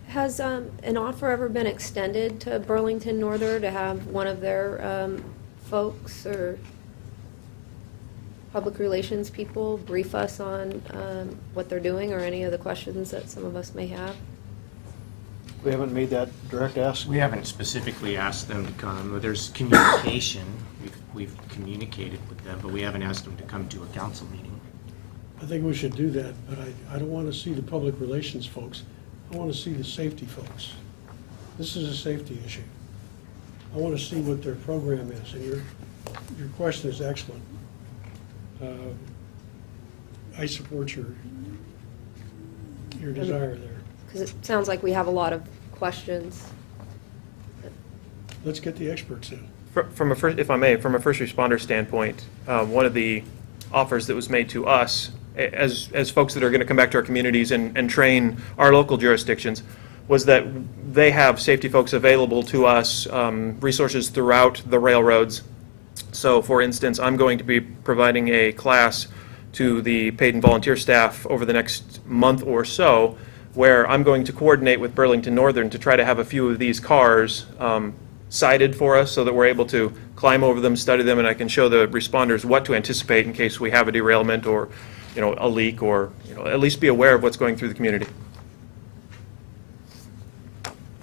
Has an offer ever been extended to Burlington Northern to have one of their folks or public relations people brief us on what they're doing, or any of the questions that some of us may have? We haven't made that direct ask. We haven't specifically asked them to come. There's communication. We've communicated with them, but we haven't asked them to come to a council meeting. I think we should do that, but I don't want to see the public relations folks. I want to see the safety folks. This is a safety issue. I want to see what their program is, and your question is excellent. I support your desire there. Because it sounds like we have a lot of questions. Let's get the experts in. From a if I may, from a first responder standpoint, one of the offers that was made to us as folks that are going to come back to our communities and train our local jurisdictions was that they have safety folks available to us, resources throughout the railroads. So, for instance, I'm going to be providing a class to the paid and volunteer staff over the next month or so, where I'm going to coordinate with Burlington Northern to try to have a few of these cars sighted for us so that we're able to climb over them, study them, and I can show the responders what to anticipate in case we have a derailment or a leak, or at least be aware of what's going through the community.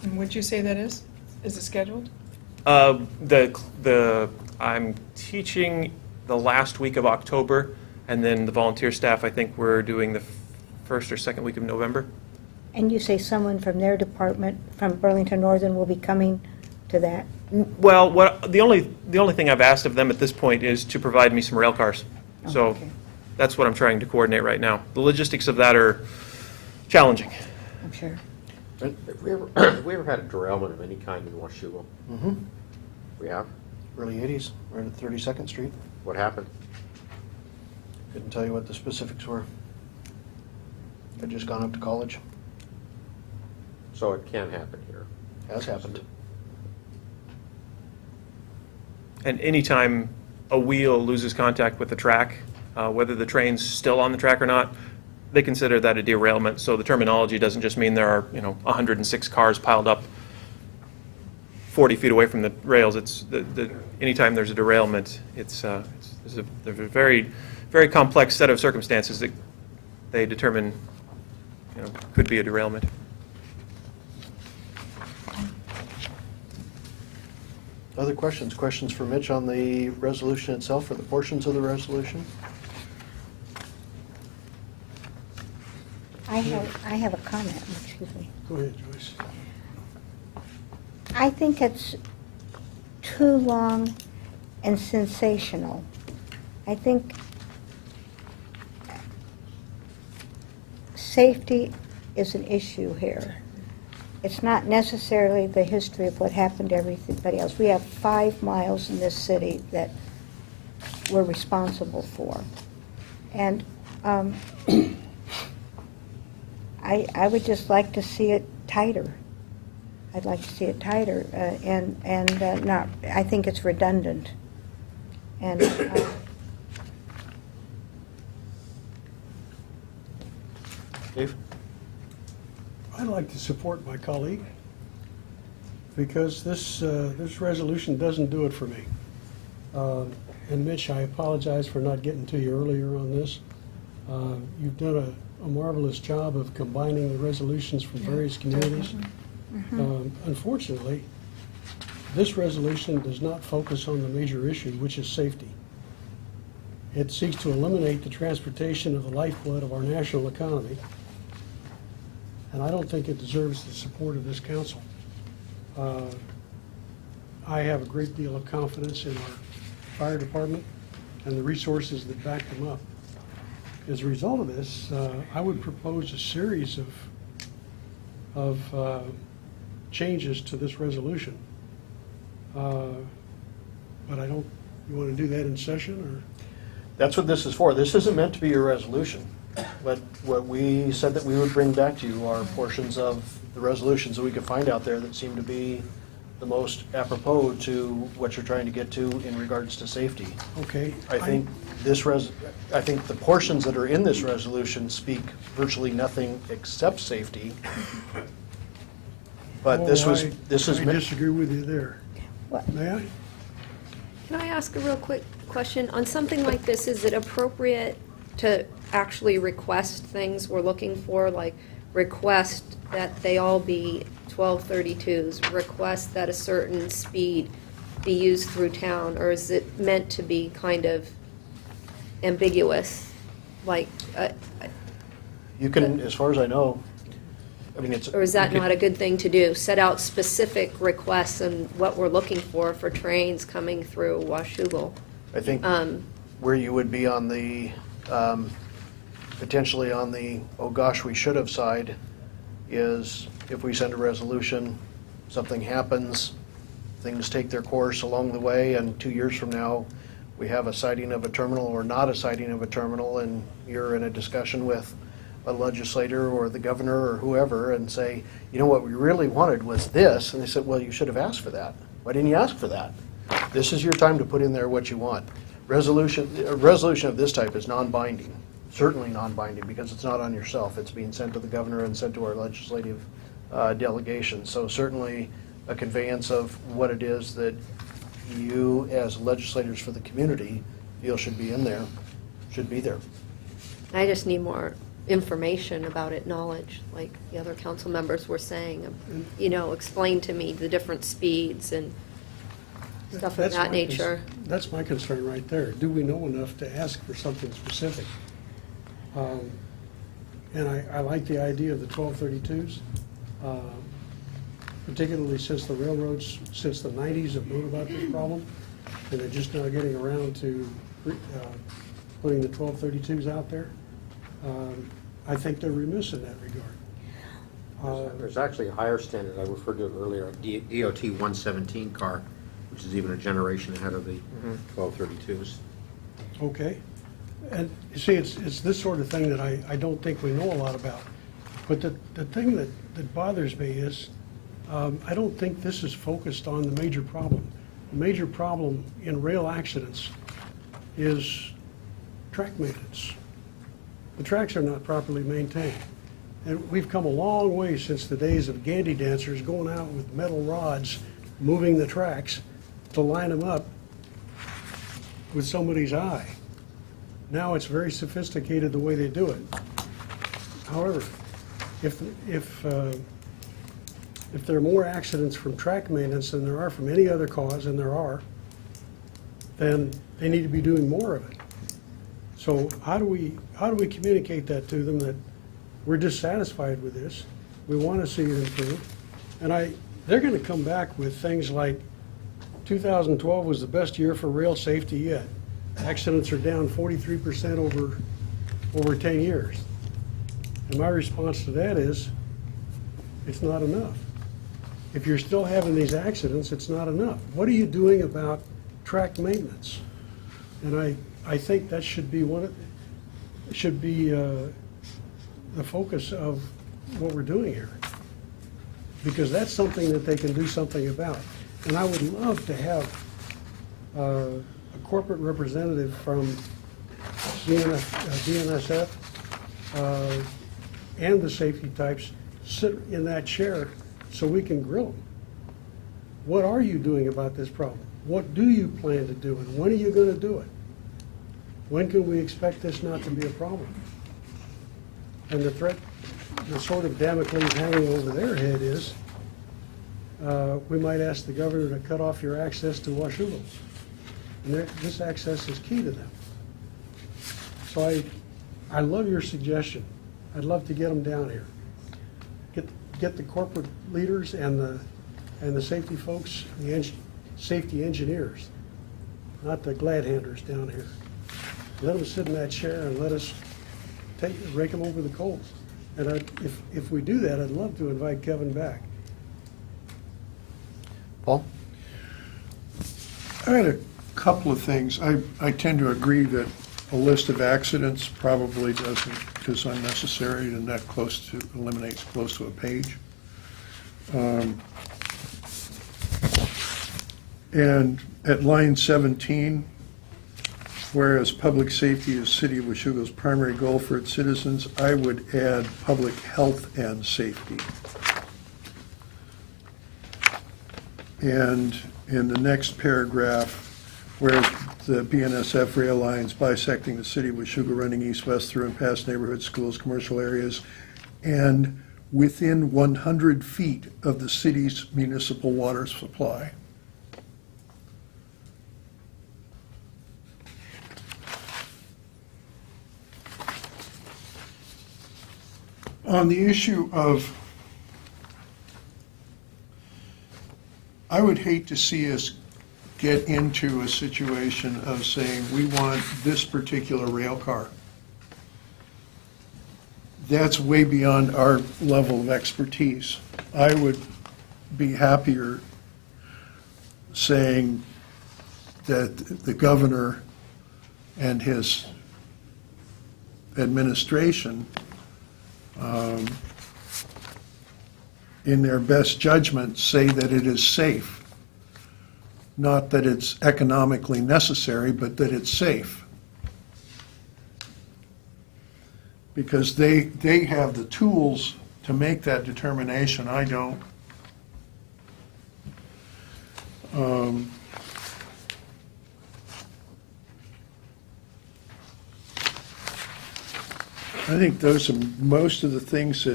And would you say that is? Is it scheduled? I'm teaching the last week of October, and then the volunteer staff, I think we're doing the first or second week of November. And you say someone from their department, from Burlington Northern, will be coming to that? Well, the only thing I've asked of them at this point is to provide me some rail cars. Oh, So okay. that's what I'm trying to coordinate right now. The logistics of that are challenging. I'm sure. Have we ever had a derailment of any kind in Washougal? Mm-hmm. We have? Early 80s, right at 32nd Street. What happened? Couldn't tell you what the specifics were. I'd just gone up to college. So it can happen here. Has happened. And anytime a wheel loses contact with the track, whether the train's still on the track or not, they consider that a derailment. So the terminology doesn't just mean there are 106 cars piled up 40 feet away from the rails. It's anytime there's a derailment, there's a very, very complex set of circumstances that they determine could be a derailment. Other questions? Questions for Mitch on the resolution itself or the portions of the resolution? I have a comment, excuse me. Go ahead, Joyce. I think it's too long and sensational. I think safety is an issue here. It's not necessarily the history of what happened to everybody else. We have 5 miles in this city that we're responsible for. And I would just like to see it tighter. I'd like to see it tighter, and not, I think it's redundant. And Dave? I'd like to support my colleague because this resolution doesn't do it for me. And Mitch, I apologize for not getting to you earlier on this. You've done a marvelous job of combining the resolutions from various communities. Unfortunately, this resolution does not focus on the major issue, which is safety. It seeks to eliminate the transportation of the lifeblood of our national economy, and I don't think it deserves the support of this council. I have a great deal of confidence in our fire department and the resources that back them up. As a result of this, I would propose a series of changes to this resolution. But I don't, you want to do that in session, or? That's what this is for. This isn't meant to be your resolution. But what we said that we would bring back to you are portions of the resolutions that we could find out there that seem to be the most apropos to what you're trying to get to in regards to safety. Okay. I think I think the portions that are in this resolution speak virtually nothing except safety. But this is. I disagree with you there. What? May I? Can I ask a real quick question? On something like this, is it appropriate to actually request things we're looking for, like request that they all be 1232s, request that a certain speed be used through town, or is it meant to be kind of ambiguous? Like, You can, as far as I know, I mean, it's. or is that you not a good thing to do? Set out specific requests and what we're looking for trains coming through Washougal. I think where you would be on the, potentially on the, oh gosh, we should have side, is if we send a resolution, something happens, things take their course along the way, and 2 years from now, we have a sighting of a terminal or not a sighting of a terminal, and you're in a discussion with a legislator or the governor or whoever and say, you know, what we really wanted was this, and they said, well, you should have asked for that. Why didn't you ask for that? This is your time to put in there what you want. A resolution of this type is non-binding, certainly non-binding, because it's not on yourself. It's being sent to the governor and sent to our legislative delegation. So certainly a conveyance of what it is that you, as legislators for the community, feel should be in there, should be there. I just need more information about it, knowledge, like the other council members were saying, you know, explain to me the different speeds and stuff of That's that my nature. That's my concern right there. Do we know enough to ask for something specific? And I like the idea of the 1232s, particularly since the railroads, since the 90s, have known about this problem, and they're just now getting around to putting the 1232s out there. I think they're remiss in that regard. There's actually a higher standard, I referred to it earlier, a DOT 117 car, which is even a generation ahead of the 1232s. Okay. And you see, it's this sort of thing that I don't think we know a lot about. But the thing that bothers me is I don't think this is focused on the major problem. The major problem in rail accidents is track maintenance. The tracks are not properly maintained. And we've come a long way since the days of Gandhi dancers going out with metal rods, moving the tracks to line them up with somebody's eye. Now it's very sophisticated the way they do it. However, if if there are more accidents from track maintenance than there are from any other cause, and there are, then they need to be doing more of it. So how do we communicate that to them, that we're dissatisfied with this, we want to see it improve? And they're going to come back with things like 2012 was the best year for rail safety yet. Accidents are down 43% over 10 years. And my response to that is, it's not enough. If you're still having these accidents, it's not enough. What are you doing about track maintenance? And I think that should be the focus of what we're doing here, because that's something that they can do something about. And I would love to have a corporate representative from BNSF and the safety types sit in that chair so we can grill them. What are you doing about this problem? What do you plan to do, and when are you going to do it? When can we expect this not to be a problem? And the threat, the sort of Damocles hanging over their head is, we might ask the governor to cut off your access to Washougal. And this access is key to them. So I love your suggestion. I'd love to get them down here. Get the corporate leaders and the safety folks, the safety engineers, not the glad handers down here. Let them sit in that chair and let us rake them over the coals. And if we do that, I'd love to invite Kevin back. Paul? I had a couple of things. I tend to agree that a list of accidents probably is unnecessary, and that eliminates close to a page. And at line 17, whereas public safety is City of Washougal's primary goal for its citizens, I would add public health and safety. And in the next paragraph, whereas the BNSF rail lines bisecting the City of Washougal running east-west through and past neighborhoods, schools, commercial areas, and within 100 feet of the city's municipal water supply. On the issue of, I would hate to see us get into a situation of saying, we want this particular rail car. That's way beyond our level of expertise. I would be happier saying that the governor and his administration, in their best judgment, say that it is safe. Not that it's economically necessary, but that it's safe. Because they have the tools to make that determination. I don't. I think those are most of the things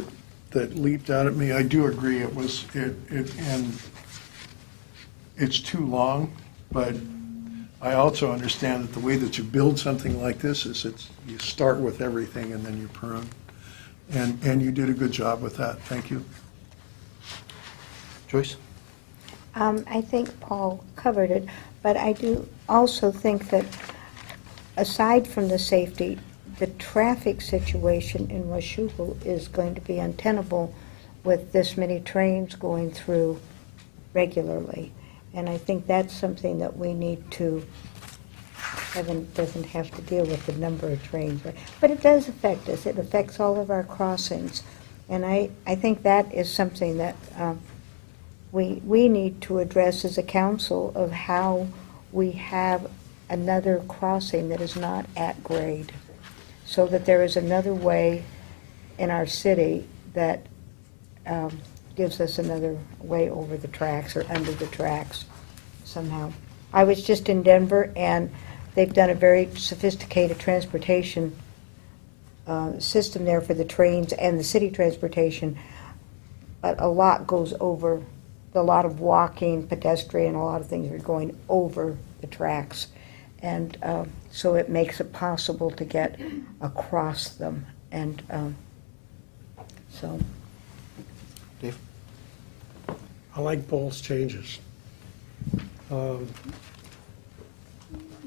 that leaped out at me. I do agree and it's too long, but I also understand that the way that you build something like this is you start with everything and then you prune. And you did a good job with that. Thank you. Joyce? I think Paul covered it, but I do also think that aside from the safety, the traffic situation in Washougal is going to be untenable with this many trains going through regularly. And I think that's something that we need to, Kevin doesn't have to deal with the number of trains, but it does affect us. It affects all of our crossings. And I think that is something that we need to address as a council, of how we have another crossing that is not at grade, so that there is another way in our city that gives us another way over the tracks or under the tracks somehow. I was just in Denver, and they've done a very sophisticated transportation system there for the trains and the city transportation. but a lot goes over, a lot of walking, pedestrian, a lot of things are going over the tracks. And so it makes it possible to get across them. And so, Dave? I like Paul's changes.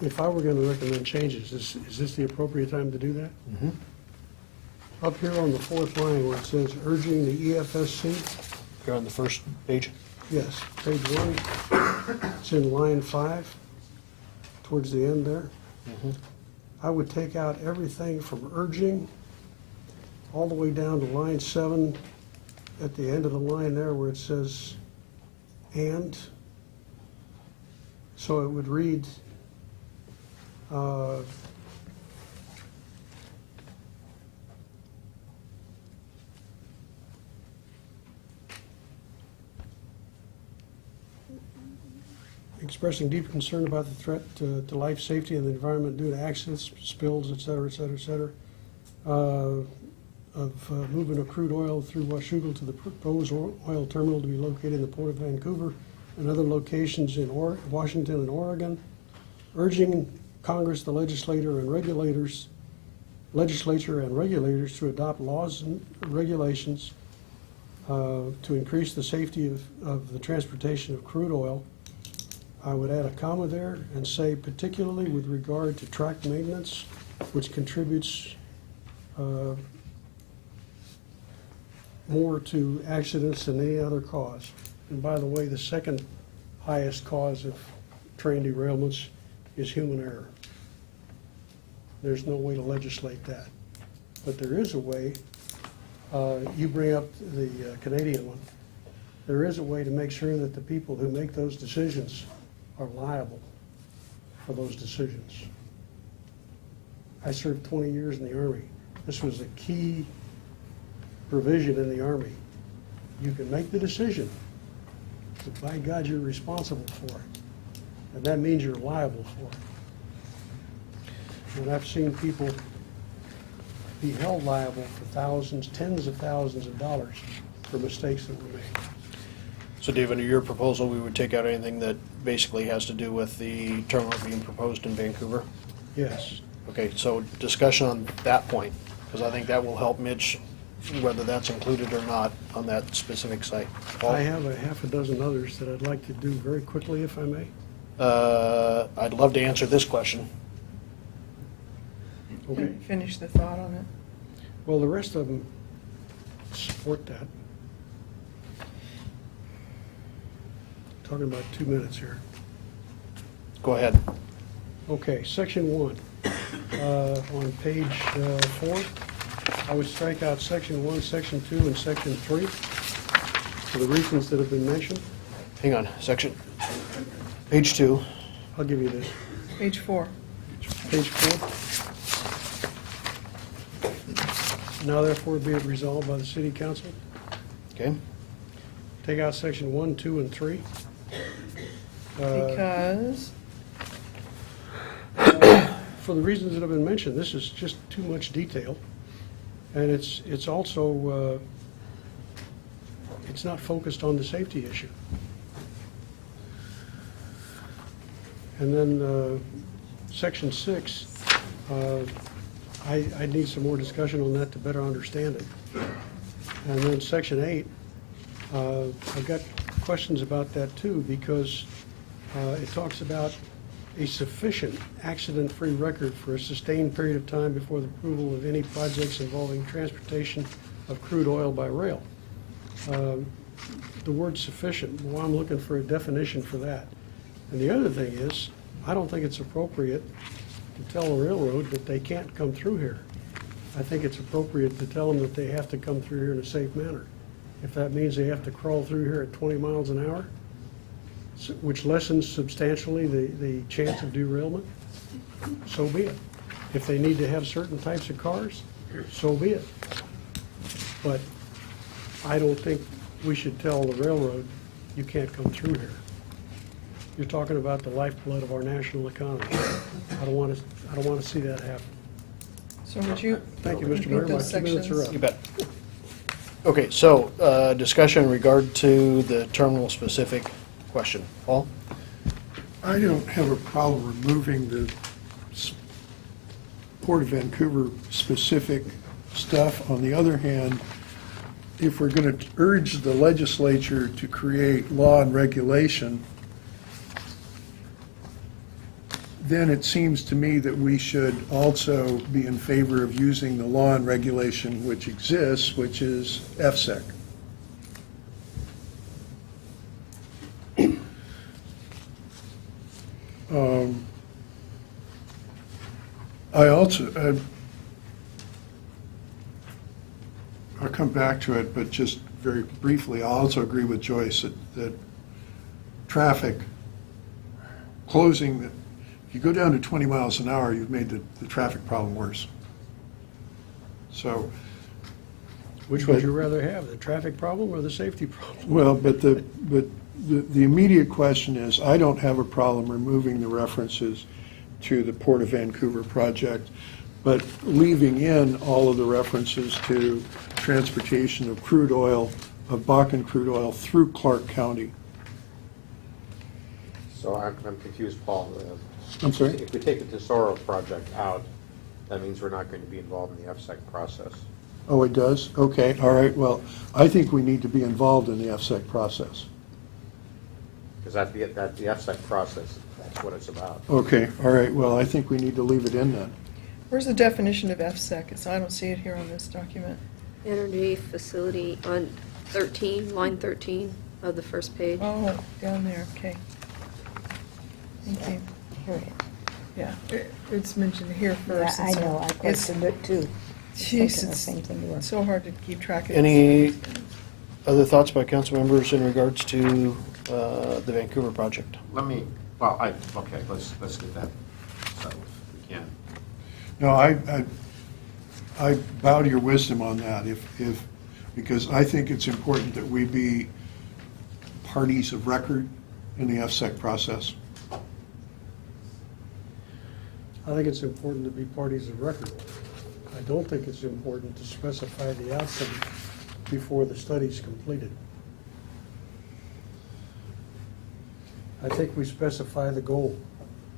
If I were going to recommend changes, is this the appropriate time to do that? Mm-hmm. Up here on the fourth line where it says urging the EFSC, You're on the first page? yes, page 1, it's in line 5, towards the end there. Mm-hmm. I would take out everything from urging all the way down to line 7, at the end of the line there where it says and. So it would read, expressing deep concern about the threat to life safety and the environment due to accidents, spills, et cetera, et cetera, et cetera, of movement of crude oil through Washougal to the proposed oil terminal to be located in the Port of Vancouver and other locations in Washington and Oregon, urging Congress, the legislature and regulators to adopt laws and regulations to increase the safety of the transportation of crude oil. I would add a comma there and say particularly with regard to track maintenance, which contributes more to accidents than any other cause. And by the way, the second highest cause of train derailments is human error. There's no way to legislate that. But there is a way, you bring up the Canadian one, there is a way to make sure that the people who make those decisions are liable for those decisions. I served 20 years in the Army. This was a key provision in the Army. You can make the decision, but by God, you're responsible for it. And that means you're liable for it. And I've seen people be held liable for thousands, tens of thousands of dollars for mistakes that were made. So Dave, under your proposal, we would take out anything that basically has to do with the terminal being proposed in Vancouver? Yes. Okay, so discussion on that point, because I think that will help Mitch, whether that's included or not on that specific site. Paul? I have a half a dozen others that I'd like to do very quickly, if I may. I'd love to answer this question. Okay. Finish the thought on it. Well, the rest of them support that. Talking about 2 minutes here. Go ahead. Okay, section 1. On page 4, I would strike out section 1, section 2, and section 3 for the reasons that have been mentioned. Hang on, page 2. I'll give you this. Page 4. Page 4. Now therefore be it resolved by the city council. Okay. Take out section 1, 2, and 3. Because? For the reasons that have been mentioned, this is just too much detail. And it's also, it's not focused on the safety issue. And then section 6, I need some more discussion on that to better understand it. And then section 8, I've got questions about that too, because it talks about a sufficient accident-free record for a sustained period of time before the approval of any projects involving transportation of crude oil by rail. The word sufficient, well, I'm looking for a definition for that. And the other thing is, I don't think it's appropriate to tell a railroad that they can't come through here. I think it's appropriate to tell them that they have to come through here in a safe manner. If that means they have to crawl through here at 20 miles an hour, which lessens substantially the chance of derailment, so be it. If they need to have certain types of cars, so be it. But I don't think we should tell the railroad, you can't come through here. You're talking about the lifeblood of our national economy. I don't want to see that happen. So would you? Thank you, Mr. repeat Mayor. My those 2 minutes are sections? up. You bet. Okay, so, discussion in regard to the terminal-specific question. Paul? I don't have a problem removing the Port of Vancouver specific stuff. On the other hand, if we're going to urge the legislature to create law and regulation, then it seems to me that we should also be in favor of using the law and regulation which exists, which is FSEC. I also, I'll come back to it, but just very briefly, I also agree with Joyce that traffic, closing, if you go down to 20 miles an hour, you've made the traffic problem worse. So. Which would you rather have, the traffic problem or the safety problem? Well, but the immediate question is, I don't have a problem removing the references to the Port of Vancouver project, but leaving in all of the references to transportation of crude oil, of Bakken crude oil through Clark County. So I'm confused, Paul. I'm sorry? If we take the Tesoro project out, that means we're not going to be involved in the FSEC process. Oh, it does? Okay, all right. Well, I think we need to be involved in the FSEC process. Because the FSEC process, that's what it's about. Okay, all right. Well, I think we need to leave it in then. Where's the definition of FSEC? I don't see it here on this document. Energy facility on 13, line 13 of the first page. Oh, down there, okay. Thank you. Here it is. Yeah, it's mentioned here Yeah, first. I and so know, I it's- questioned it too. Jeez, Thinking the same thing you were. it's so hard to keep track of. Any other thoughts by council members in regards to the Vancouver project? Okay, let's get that settled if we can. No, I bow to your wisdom on that, because I think it's important that we be parties of record in the FSEC process. I think it's important to be parties of record. I don't think it's important to specify the outcome before the study's completed. I think we specify the goal.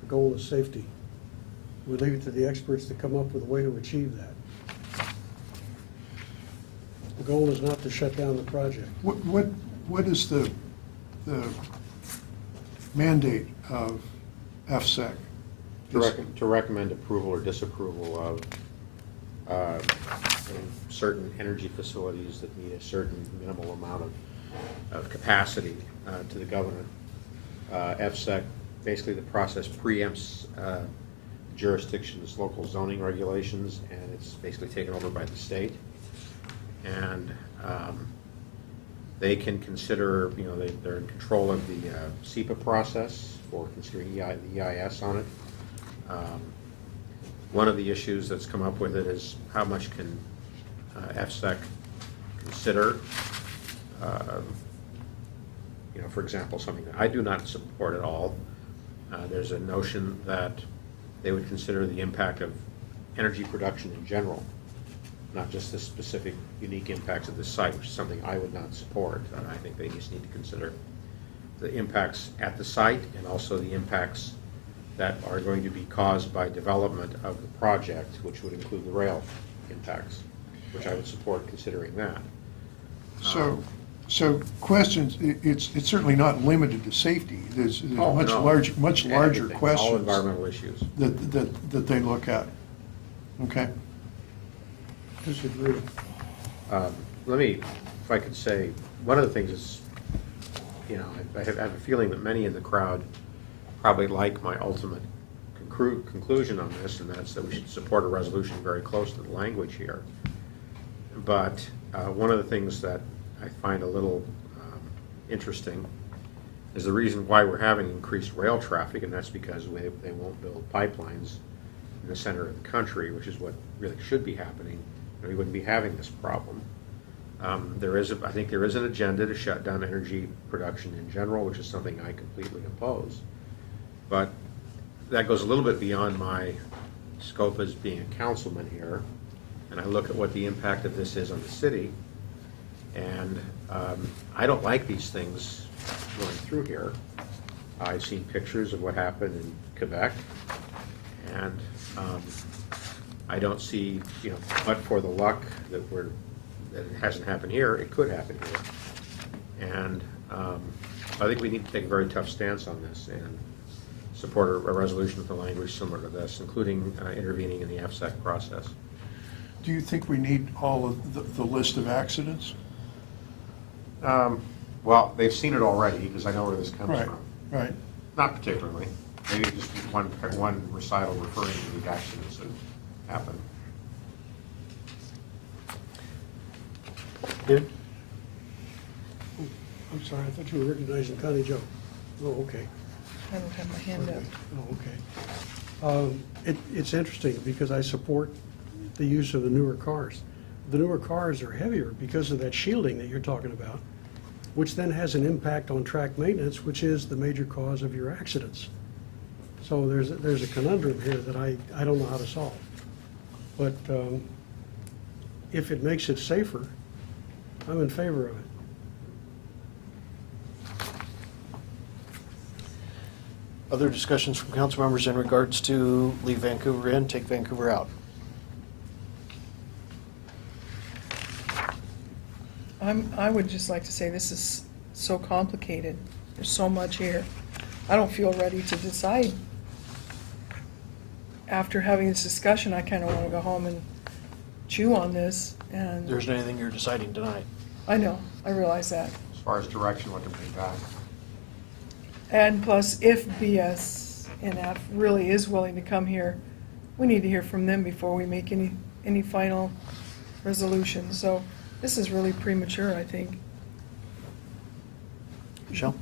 The goal is safety. We leave it to the experts to come up with a way to achieve that. The goal is not to shut down the project. What is the mandate of FSEC? To recommend approval or disapproval of certain energy facilities that meet a certain minimal amount of capacity to the governor. FSEC, basically the process preempts jurisdiction's local zoning regulations, and it's basically taken over by the state. And they can consider, they're in control of the SEPA process for considering the EIS on it. One of the issues that's come up with it is how much can FSEC consider, for example, something that I do not support at all. There's a notion that they would consider the impact of energy production in general, not just the specific unique impacts of the site, which is something I would not support. I think they just need to consider the impacts at the site and also the impacts that are going to be caused by development of the project, which would include the rail impacts, which I would support considering that. So questions, it's certainly not limited to safety. There's much larger Everything, questions. all environmental issues. That they look at. Okay? Disagree. Let me, if I could say, one of the things is, I have a feeling that many in the crowd probably like my ultimate conclusion on this, and that's that we should support a resolution very close to the language here. But one of the things that I find a little interesting is the reason why we're having increased rail traffic, and that's because they won't build pipelines in the center of the country, which is what really should be happening, and we wouldn't be having this problem. I think there is an agenda to shut down energy production in general, which is something I completely oppose. But that goes a little bit beyond my scope as being a councilman here, and I look at what the impact of this is on the city. And I don't like these things going through here. I've seen pictures of what happened in Quebec, and I don't see, but for the luck that it hasn't happened here, it could happen here. And I think we need to take a very tough stance on this and support a resolution with the language similar to this, including intervening in the FSEC process. Do you think we need all of the list of accidents? Well, they've seen it already, because I know where this comes Right, from. right. Not particularly. Maybe just one recital referring to the accidents that happened. David? I'm sorry, I thought you were recognizing Connie Joe. Oh, okay. I don't have my hand up. Oh, okay. It's interesting because I support the use of the newer cars. The newer cars are heavier because of that shielding that you're talking about, which then has an impact on track maintenance, which is the major cause of your accidents. So there's a conundrum here that I don't know how to solve. But if it makes it safer, I'm in favor of it. Other discussions from council members in regards to leave Vancouver in, take Vancouver out? I would just like to say this is so complicated. There's so much here. I don't feel ready to decide. After having this discussion, I kind of want to go home and chew on this, and There isn't anything you're deciding tonight. I know, I realize that. As far as direction, what to bring back. And plus, if BSNF really is willing to come here, we need to hear from them before we make any final resolution. So this is really premature, I think. Michelle?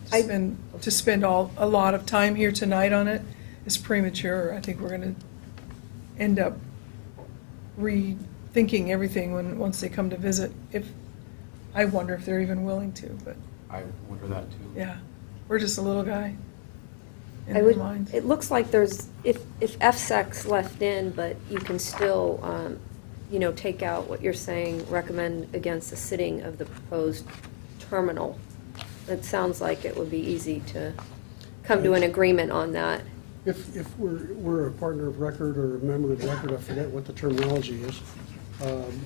To spend a lot of time here tonight on it is premature. I think we're gonna end up rethinking everything once they come to visit. I wonder if they're even willing to, but I wonder that too. yeah, we're just a little guy in I their would, minds. it looks like there's, if FSEC's left in, but you can still, take out what you're saying, recommend against the sitting of the proposed terminal. It sounds like it would be easy to come to an agreement on that. If we're a partner of record or a member of record, I forget what the terminology is,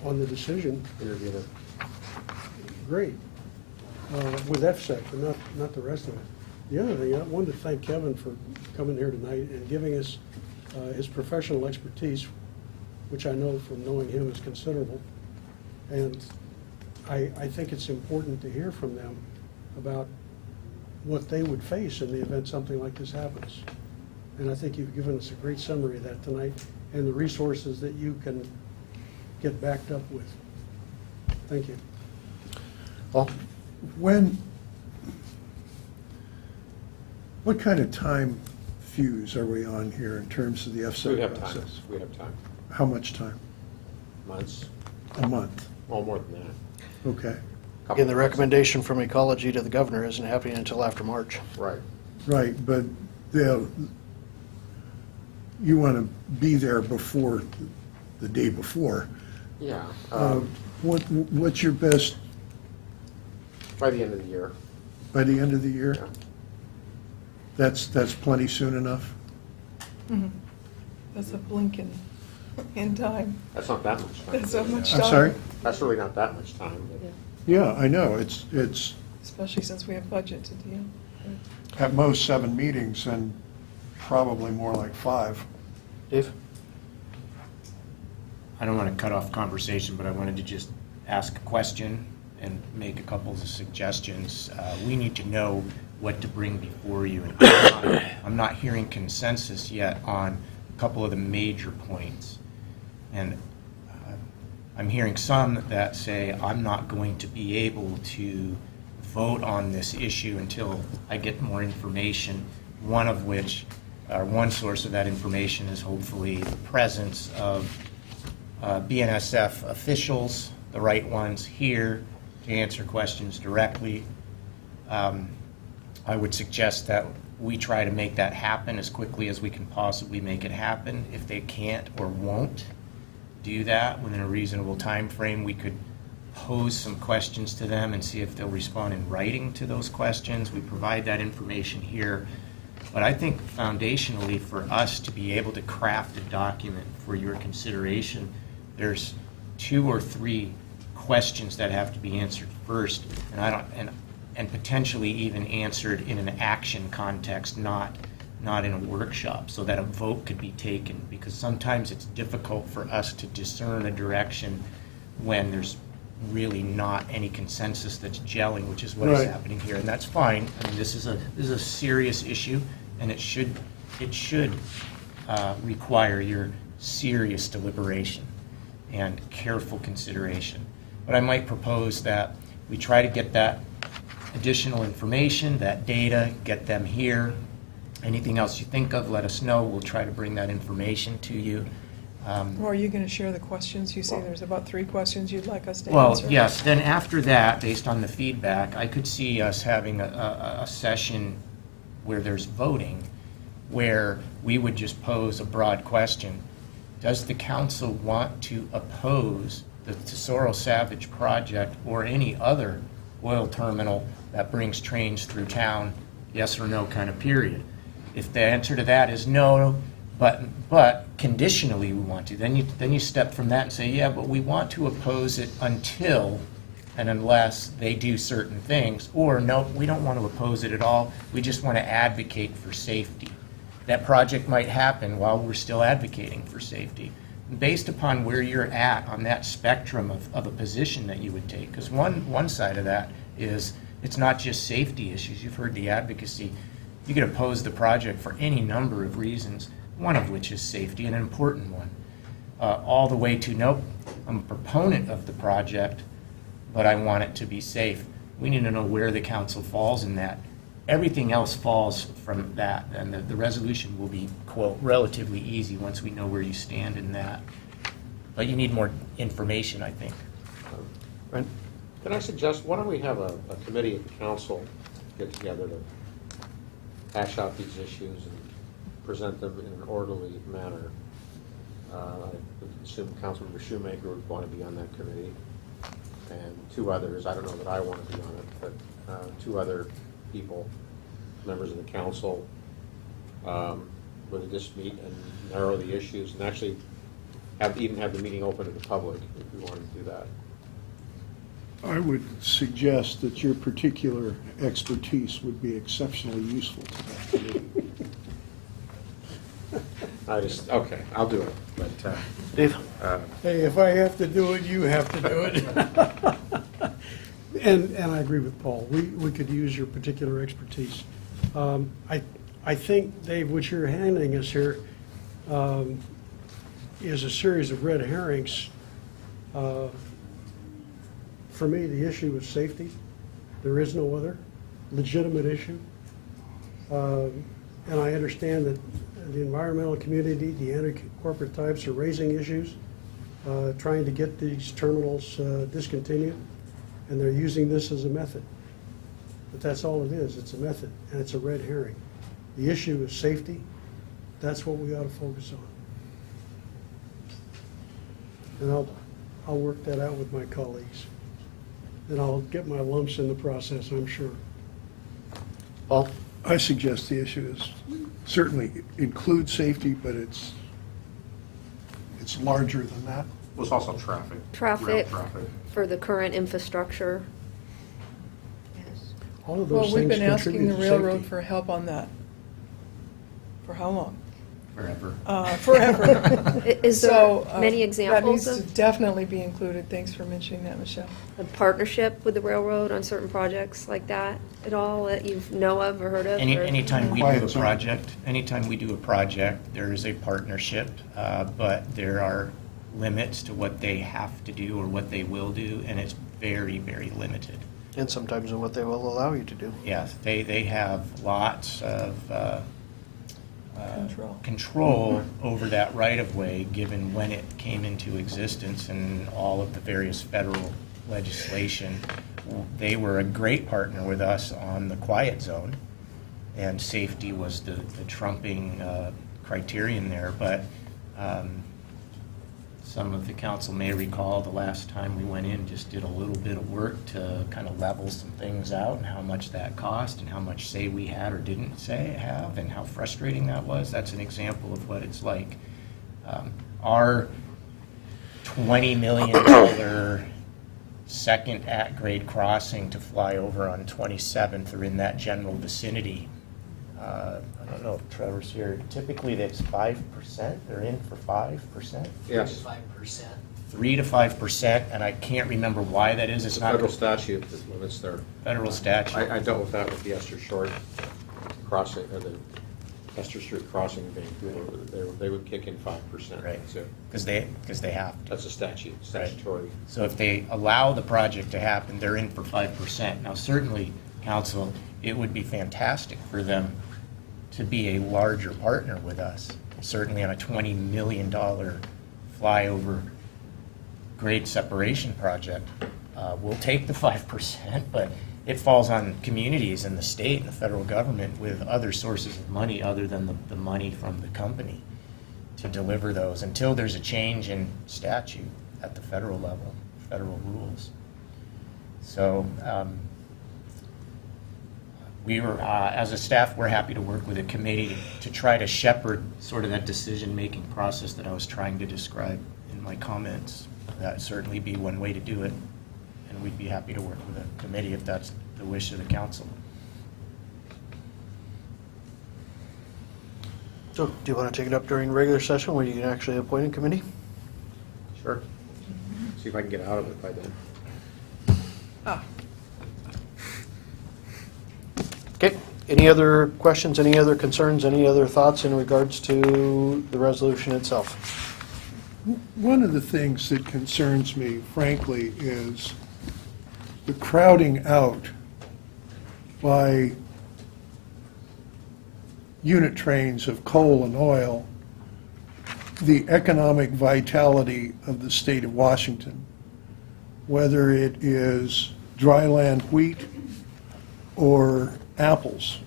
on the decision, Intervener. great. With FSEC, but not the rest of it. The other thing, I wanted to thank Kevin for coming here tonight and giving us his professional expertise, which I know from knowing him is considerable. And I think it's important to hear from them about what they would face in the event something like this happens. And I think you've given us a great summary of that tonight and the resources that you can get backed up with. Thank you. Paul? What kind of time fuse are we on here in terms of the FSEC We have time. process? We have time. How much time? Months. A month? Well, more than that. Okay, Couple Again, the months. recommendation from ecology to the governor isn't happening until after March. Right. right, but you want to be there before, the day before. Yeah. What's your best, By the end of the year. by the end of the year? Yeah. That's plenty soon enough? Mhm. That's a blink in time. That's not that much time. That's not much I'm time. sorry? That's really not that much time. but- Yeah, I know, it's Especially since we have budget to deal with. at most 7 meetings and probably more like 5. Dave? I don't want to cut off conversation, but I wanted to just ask a question and make a couple of suggestions. We need to know what to bring before you. And I'm not hearing consensus yet on a couple of the major points. And I'm hearing some that say, I'm not going to be able to vote on this issue until I get more information, one of which, or one source of that information is hopefully the presence of BNSF officials, the right ones here, to answer questions directly. I would suggest that we try to make that happen as quickly as we can possibly make it happen. If they can't or won't do that within a reasonable time frame, we could pose some questions to them and see if they'll respond in writing to those questions. We provide that information here. But I think foundationally, for us to be able to craft a document for your consideration, there's 2 or 3 questions that have to be answered first, and potentially even answered in an action context, not in a workshop, so that a vote could be taken, because sometimes it's difficult for us to discern a direction when there's really not any consensus that's gelling, which is what is happening here, and that's fine. I mean, this is a serious issue, and it should require your serious deliberation and careful consideration. But I might propose that we try to get that additional information, that data, get them here. Anything else you think of, let us know. We'll try to bring that information to you. Or are you going to share the questions? You say there's about 3 questions you'd like us to Well, answer. yes, then after that, based on the feedback, I could see us having a session where there's voting, where we would just pose a broad question. Does the council want to oppose the Tesoro Savage project or any other oil terminal that brings trains through town, yes or no kind of period? If the answer to that is no, but conditionally we want to, then you step from that and say, yeah, but we want to oppose it until and unless they do certain things, or no, we don't want to oppose it at all, we just want to advocate for safety. That project might happen while we're still advocating for safety. Based upon where you're at on that spectrum of a position that you would take, because one side of that is it's not just safety issues. You've heard the advocacy. You could oppose the project for any number of reasons, one of which is safety, an important one, all the way to, nope, I'm a proponent of the project, but I want it to be safe. We need to know where the council falls in that. Everything else falls from that, and the resolution will be, quote, relatively easy once we know where you stand in that. But you need more information, I think. Right. Can I suggest, why don't we have a committee at the council get together to hash out these issues and present them in an orderly manner? I would assume Councilmember Shoemaker would want to be on that committee, and 2 others. I don't know that I want to be on it, but 2 other people, members of the council, where they just meet and narrow the issues, and actually even have the meeting open to the public if we wanted to do that. I would suggest that your particular expertise would be exceptionally useful to that committee. Okay, I'll do it, but. Dave? Hey, if I have to do it, you have to do it. And I agree with Paul. We could use your particular expertise. I think, Dave, what you're handing us here is a series of red herrings. For me, the issue is safety. There is no other legitimate issue. And I understand that the environmental community, the anti-corporate types are raising issues, trying to get these terminals discontinued, and they're using this as a method. But that's all it is. It's a method, and it's a red herring. The issue is safety. That's what we ought to focus on. And I'll work that out with my colleagues. And I'll get my lumps in the process, I'm sure. Paul? I suggest the issue is certainly include safety, but it's larger than that. Well, it's also traffic. Traffic for the current infrastructure. Yes. All of Well, those we've things been asking contribute the to railroad safety. for help on that. For how long? Forever. Forever. Is there So, many that examples needs to of definitely be included. Thanks for mentioning that, Michelle. a partnership with the railroad on certain projects like that at all that you know of or heard of? or- Anytime we do Quiet a zone. project, there is a partnership, but there are limits to what they have to do or what they will do, and it's very, very limited. And sometimes in what they will allow you to do. Yes, they have lots of Control. over that right-of-way, given when it came into existence and all of the various federal legislation. They were a great partner with us on the quiet zone, and safety was the trumping criterion there, but some of the council may recall the last time we went in, just did a little bit of work to kind of level some things out and how much that cost and how much say we had or didn't have and how frustrating that was. That's an example of what it's like. Our $20 million second at-grade crossing to fly over on 27th or in that general vicinity. I don't know if Trevor's here. Typically, that's 5%. They're in for 5%. Yes. 3 to 5%, and I can't remember why that is. It's not Federal statute that limits their, federal statute. I dealt with that with the Esther Short crossing, or the Esther Street crossing thing. They would kick in 5%. Right. So Because they have to. that's a statute, statutory. So if they allow the project to happen, they're in for 5%. Now, certainly, council, it would be fantastic for them to be a larger partner with us, certainly on a $20 million flyover grade separation project. We'll take the 5%, but it falls on communities and the state and the federal government with other sources of money other than the money from the company to deliver those until there's a change in statute at the federal level, federal rules. So we were, as a staff, we're happy to work with a committee to try to shepherd sort of that decision-making process that I was trying to describe in my comments. That'd certainly be one way to do it, and we'd be happy to work with a committee if that's the wish of the council. So, do you want to take it up during regular session where you can actually appoint a committee? Sure. See if I can get out of it by then. Okay, any other questions, any other concerns, any other thoughts in regards to the resolution itself? One of the things that concerns me, frankly, is the crowding out by unit trains of coal and oil, the economic vitality of the state of Washington, whether it is dryland wheat or apples.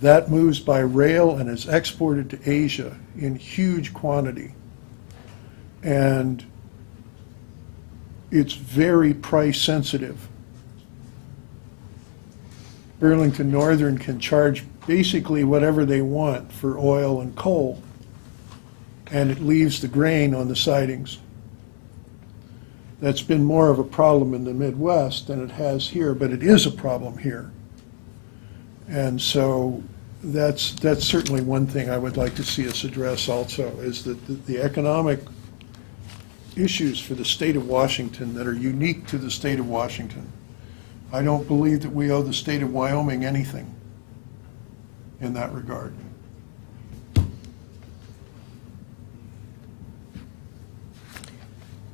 That moves by rail and is exported to Asia in huge quantity. And it's very price sensitive. Burlington Northern can charge basically whatever they want for oil and coal, and it leaves the grain on the sidings. That's been more of a problem in the Midwest than it has here, but it is a problem here. And so that's certainly one thing I would like to see us address also, is that the economic issues for the state of Washington that are unique to the state of Washington. I don't believe that we owe the state of Wyoming anything in that regard.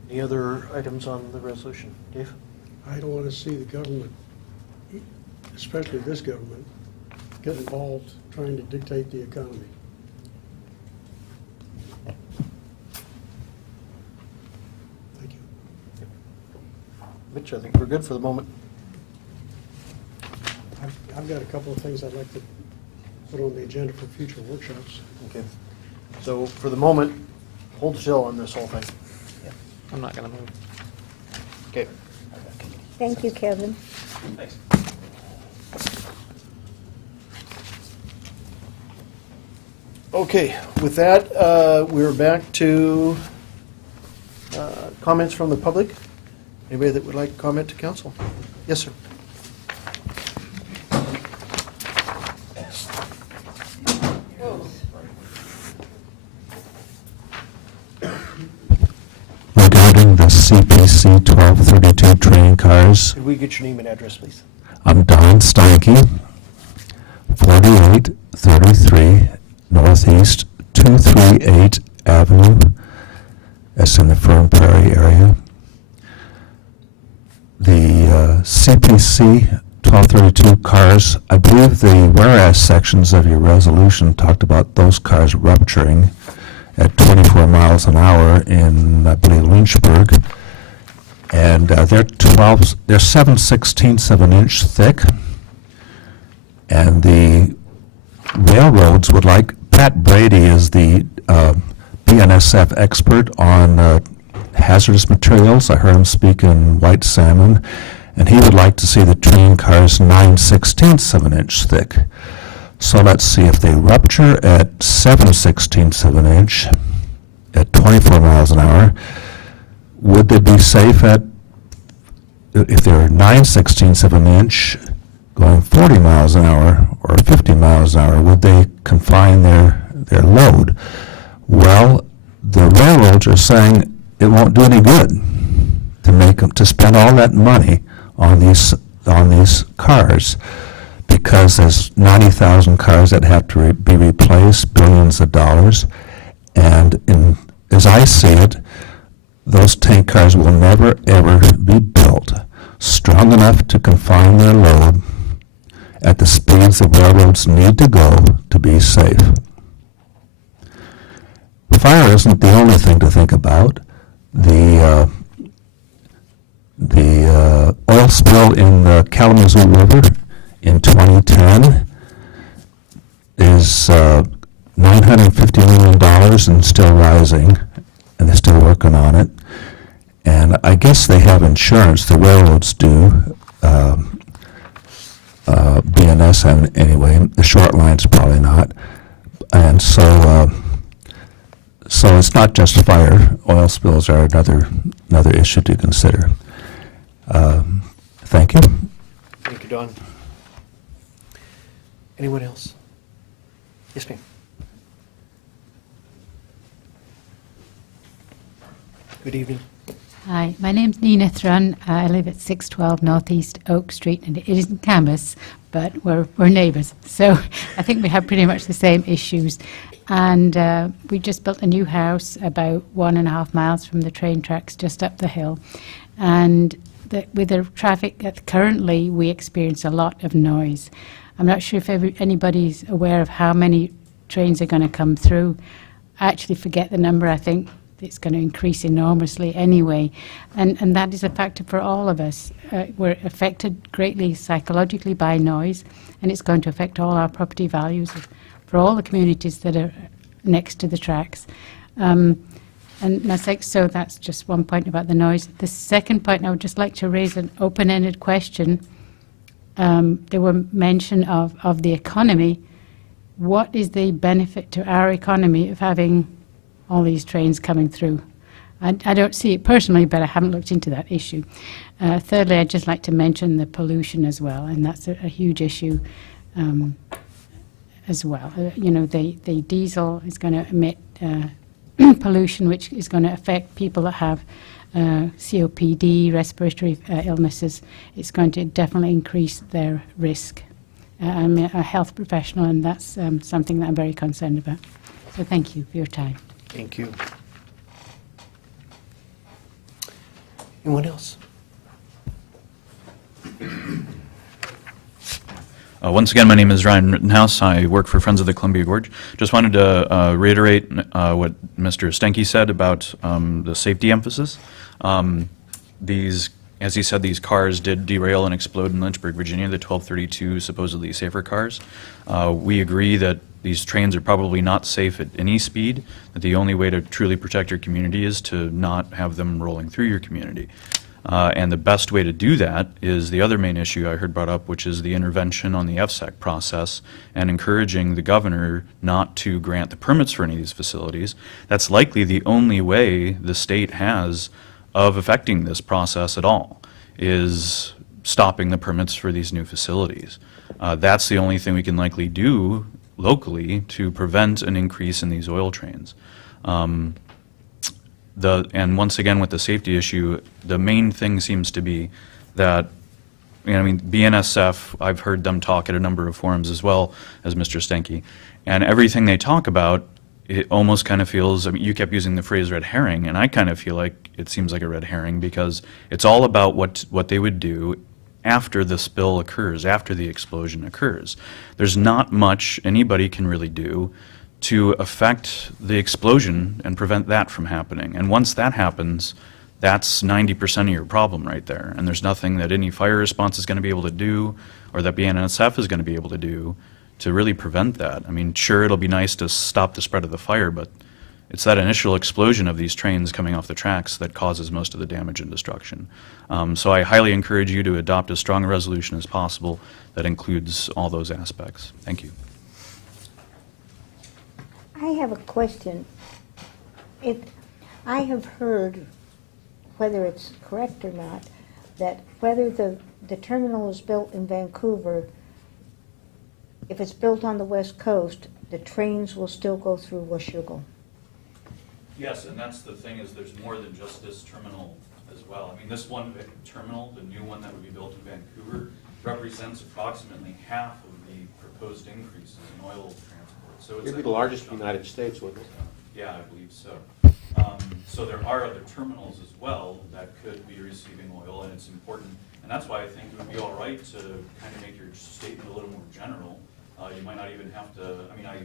Any other items on the resolution? Dave? I don't want to see the government, especially this government, get involved trying to dictate the economy. Thank you. Mitch, I think we're good for the moment. I've got a couple of things I'd like to put on the agenda for future workshops. Okay. So for the moment, hold still on this whole thing. I'm not going to move. Okay. Thank you, Kevin. Thanks. Okay, with that, we're back to comments from the public. Anybody that would like to comment to council? Yes, sir. Regarding the CPC 1232 train cars, Could we get your name and address, please? I'm Don Steinke, 4833 Northeast 238 Avenue. That's in the Fern Prairie area. The CPC 1232 cars, I believe the whereas sections of your resolution talked about those cars rupturing at 24 miles an hour in, I believe, Lynchburg. And they're 7/16 of an inch thick. And the railroads would like, Pat Brady is the BNSF expert on hazardous materials. I heard him speak in white salmon, and he would like to see the train cars 9/16 of an inch thick. So let's see, if they rupture at 7/16 of an inch at 24 miles an hour, would they be safe at, if they're 9/16 of an inch going 40 miles an hour or 50 miles an hour, would they confine their load? Well, the railroads are saying it won't do any good to spend all that money on these cars, because there's 90,000 cars that have to be replaced, billions of dollars, and as I see it, those tank cars will never ever be built strong enough to confine their load at the speeds the railroads need to go to be safe. Fire isn't the only thing to think about. The oil spill in the Kalamazoo River in 2010 is $950 million and still rising, and they're still working on it. And I guess they have insurance, the railroads do, BNS anyway, the short lines probably not. And so it's not just fire. Oil spills are another issue to consider. Thank you. Thank you, Don. Anyone else? Yes, ma'am. Good evening. Hi, my name's Nina Thrun. I live at 612 Northeast Oak Street, and it isn't Camas, but we're neighbours. So I think we have pretty much the same issues. And we just built a new house about 1.5 miles from the train tracks, just up the hill. And with the traffic currently, we experience a lot of noise. I'm not sure if anybody's aware of how many trains are going to come through. I actually forget the number. I think it's going to increase enormously anyway. And that is a factor for all of us. We're affected greatly psychologically by noise, and it's going to affect all our property values for all the communities that are next to the tracks. So that's just one point about the noise. The second point, I would just like to raise an open-ended question. There were mention of the economy. What is the benefit to our economy of having all these trains coming through? I don't see it personally, but I haven't looked into that issue. Thirdly, I'd just like to mention the pollution as well, and that's a huge issue as well. The diesel is going to emit pollution, which is going to affect people that have COPD, respiratory illnesses. It's going to definitely increase their risk. I'm a health professional, and that's something that I'm very concerned about. So thank you for your time. Thank you. Anyone else? Once again, my name is Ryan Rittenhouse. I work for Friends of the Columbia Gorge. Just wanted to reiterate what Mr. Stenke said about the safety emphasis. As he said, these cars did derail and explode in Lynchburg, Virginia, the 1232 supposedly safer cars. We agree that these trains are probably not safe at any speed, that the only way to truly protect your community is to not have them rolling through your community. And the best way to do that is the other main issue I heard brought up, which is the intervention on the FSEC process and encouraging the governor not to grant the permits for any of these facilities. That's likely the only way the state has of affecting this process at all, is stopping the permits for these new facilities. That's the only thing we can likely do locally to prevent an increase in these oil trains. And once again, with the safety issue, the main thing seems to be that, BNSF, I've heard them talk at a number of forums as well as Mr. Stenke, and everything they talk about, it almost kind of feels, you kept using the phrase red herring, and I kind of feel like it seems like a red herring, because it's all about what they would do after the spill occurs, after the explosion occurs. There's not much anybody can really do to affect the explosion and prevent that from happening. And once that happens, that's 90% of your problem right there. And there's nothing that any fire response is going to be able to do, or that BNSF is going to be able to do to really prevent that. Sure, it'll be nice to stop the spread of the fire, but it's that initial explosion of these trains coming off the tracks that causes most of the damage and destruction. So I highly encourage you to adopt as strong a resolution as possible that includes all those aspects. Thank you. I have a question. I have heard, whether it's correct or not, that whether the terminal is built in Vancouver, if it's built on the West Coast, the trains will still go through Washougal. Yes, and that's the thing, is there's more than just this terminal as well. I mean, this one terminal, the new one that would be built in Vancouver, represents approximately half of the proposed increases in oil transport. So it's It'd be the largest in the United States, wouldn't it? Yeah, I believe so. So there are other terminals as well that could be receiving oil, and it's important. And that's why I think it would be all right to kind of make your statement a little more general. You might not even have to, I mean, I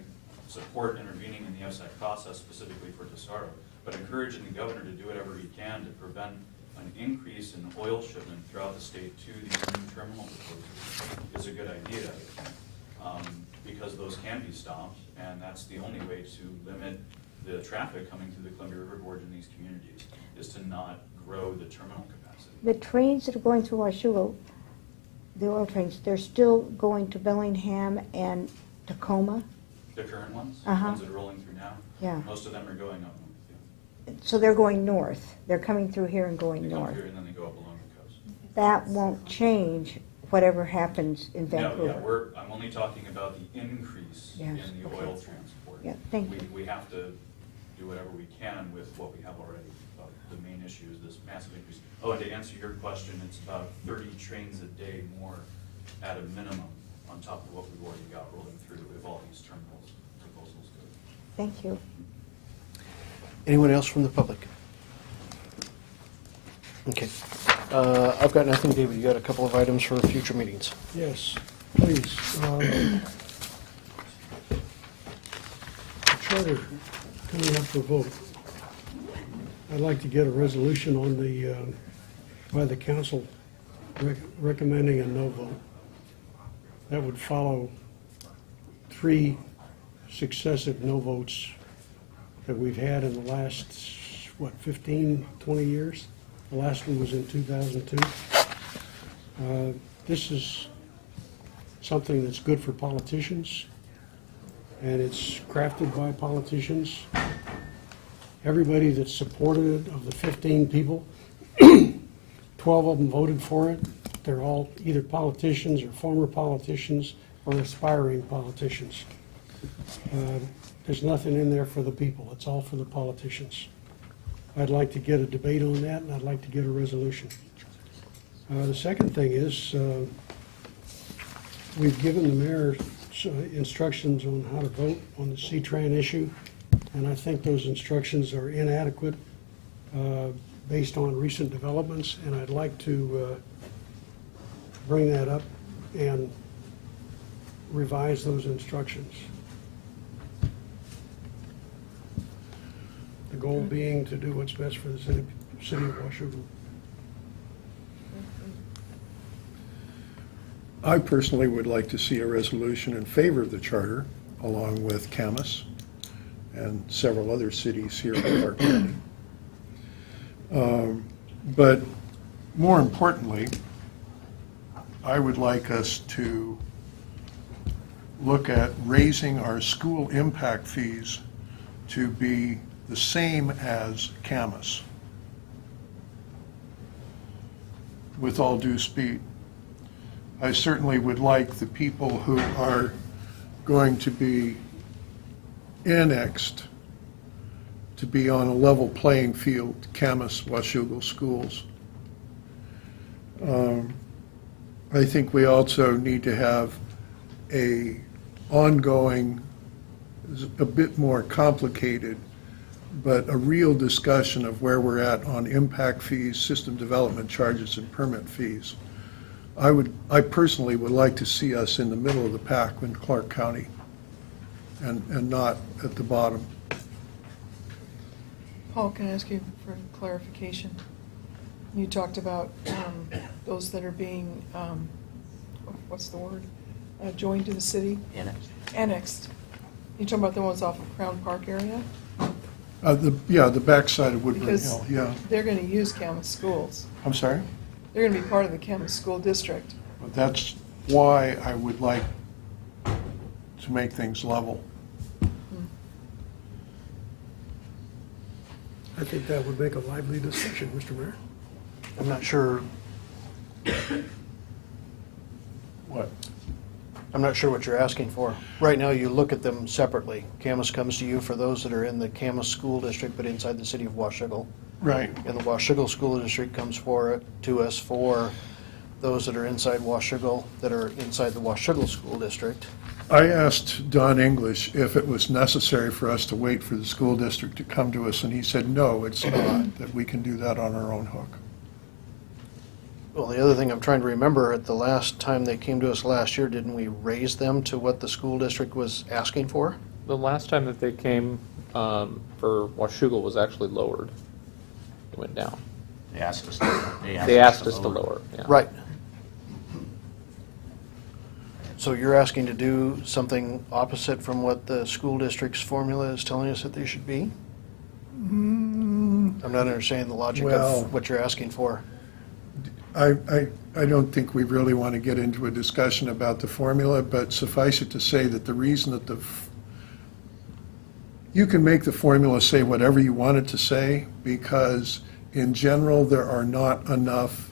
support intervening in the FSAC process specifically for Tesoro, but encouraging the governor to do whatever he can to prevent an increase in oil shipment throughout the state to these new terminal proposals is a good idea, I think, because those can be stopped, and that's the only way to limit the traffic coming through the Columbia River Gorge in these communities, is to not grow the terminal capacity. The trains that are going through Washougal, the oil trains, they're still going to Bellingham and Tacoma? The current ones, the Uh-huh. ones that are rolling through now, Yeah. most of them are going up north. Yeah. So they're going north. They're coming through here and going They come north. here and then they go up along the coast. That won't change whatever happens in Vancouver. No, yeah, I'm only talking about the increase in Yes, the okay. oil transport. Yeah, thank you. We have to do whatever we can with what we have already. But the main issue is this massive increase. Oh, and to answer your question, it's about 30 trains a day more at a minimum on top of what we've already got rolling through if all these terminals proposals go. Thank you. Anyone else from the public? Okay. I've got nothing, David. You got a couple of items for future meetings. Yes, please. The charter coming up for vote. I'd like to get a resolution on the, by the council recommending a no vote. That would follow 3 successive no votes that we've had in the last, 15, 20 years? The last one was in 2002. This is something that's good for politicians, and it's crafted by politicians. Everybody that supported it, of the 15 people, 12 of them voted for it. They're all either politicians or former politicians or aspiring politicians. There's nothing in there for the people. It's all for the politicians. I'd like to get a debate on that, and I'd like to get a resolution. The second thing is, we've given the mayor instructions on how to vote on the C-Tran issue, and I think those instructions are inadequate based on recent developments, and I'd like to bring that up and revise those instructions. The goal being to do what's best for the city of Washougal. I personally would like to see a resolution in favor of the charter, along with Camas and several other cities here in Clark County. But more importantly, I would like us to look at raising our school impact fees to be the same as Camas. With all due speed. I certainly would like the people who are going to be annexed to be on a level playing field, Camas, Washougal schools. I think we also need to have a ongoing, a bit more complicated, but a real discussion of where we're at on impact fees, system development charges, and permit fees. I personally would like to see us in the middle of the pack in Clark County and not at the bottom. Paul, can I ask you for clarification? You talked about those that are being, what's the word? Joined to the city? Annexed. Annexed. You talking about the ones off of Crown Park area? The backside of Woodburn Because Hill, yeah. they're going to use Camas schools. I'm sorry? They're going to be part of the Camas School District. But that's why I would like to make things level. I think that would make a lively discussion, Mr. Mayor. I'm not sure, What? I'm not sure what you're asking for. Right now, you look at them separately. Camas comes to you for those that are in the Camas School District, but inside the city of Washougal. Right. And the Washougal School District comes to us for those that are inside Washougal, that are inside the Washougal School District. I asked Don English if it was necessary for us to wait for the school district to come to us, and he said, no, it's not, that we can do that on our own hook. Well, the other thing I'm trying to remember, at the last time they came to us last year, didn't we raise them to what the school district was asking for? The last time that they came for Washougal was actually lowered. It went down. They asked us They asked us to lower, yeah. Right. So you're asking to do something opposite from what the school district's formula is telling us that they should be? I'm not understanding the logic Well- of what you're asking for. I don't think we really want to get into a discussion about the formula, but suffice it to say that the reason that you can make the formula say whatever you want it to say, because in general, there are not enough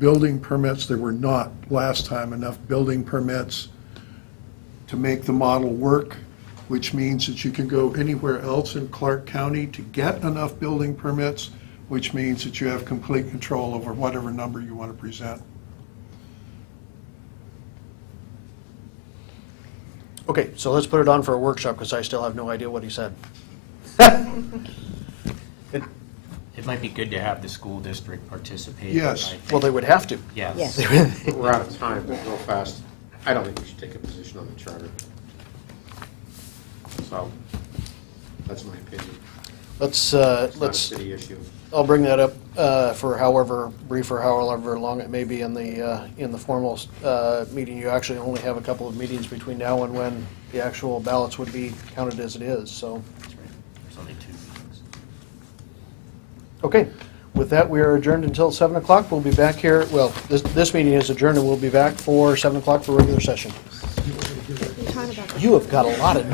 building permits. There were not, last time, enough building permits to make the model work, which means that you can go anywhere else in Clark County to get enough building permits, which means that you have complete control over whatever number you want to present. Okay, so let's put it on for a workshop, because I still have no idea what he said. It might be good to have the school district participate. Yes. I think. Well, they would have to. Yes. We're out of time, but real fast, I don't think we should take a position on the charter. So, that's my opinion. Let's, It's not a city issue. I'll bring that up for however brief or however long it may be in the formal meeting. You actually only have a couple of meetings between now and when the actual ballots would be counted as it is, so. That's right. There's only 2 meetings. Okay, with that, we are adjourned until 7 o'clock. We'll be back here, well, this meeting is adjourned, and we'll be back for 7 o'clock for regular session. You're talking about the- You have got a lot of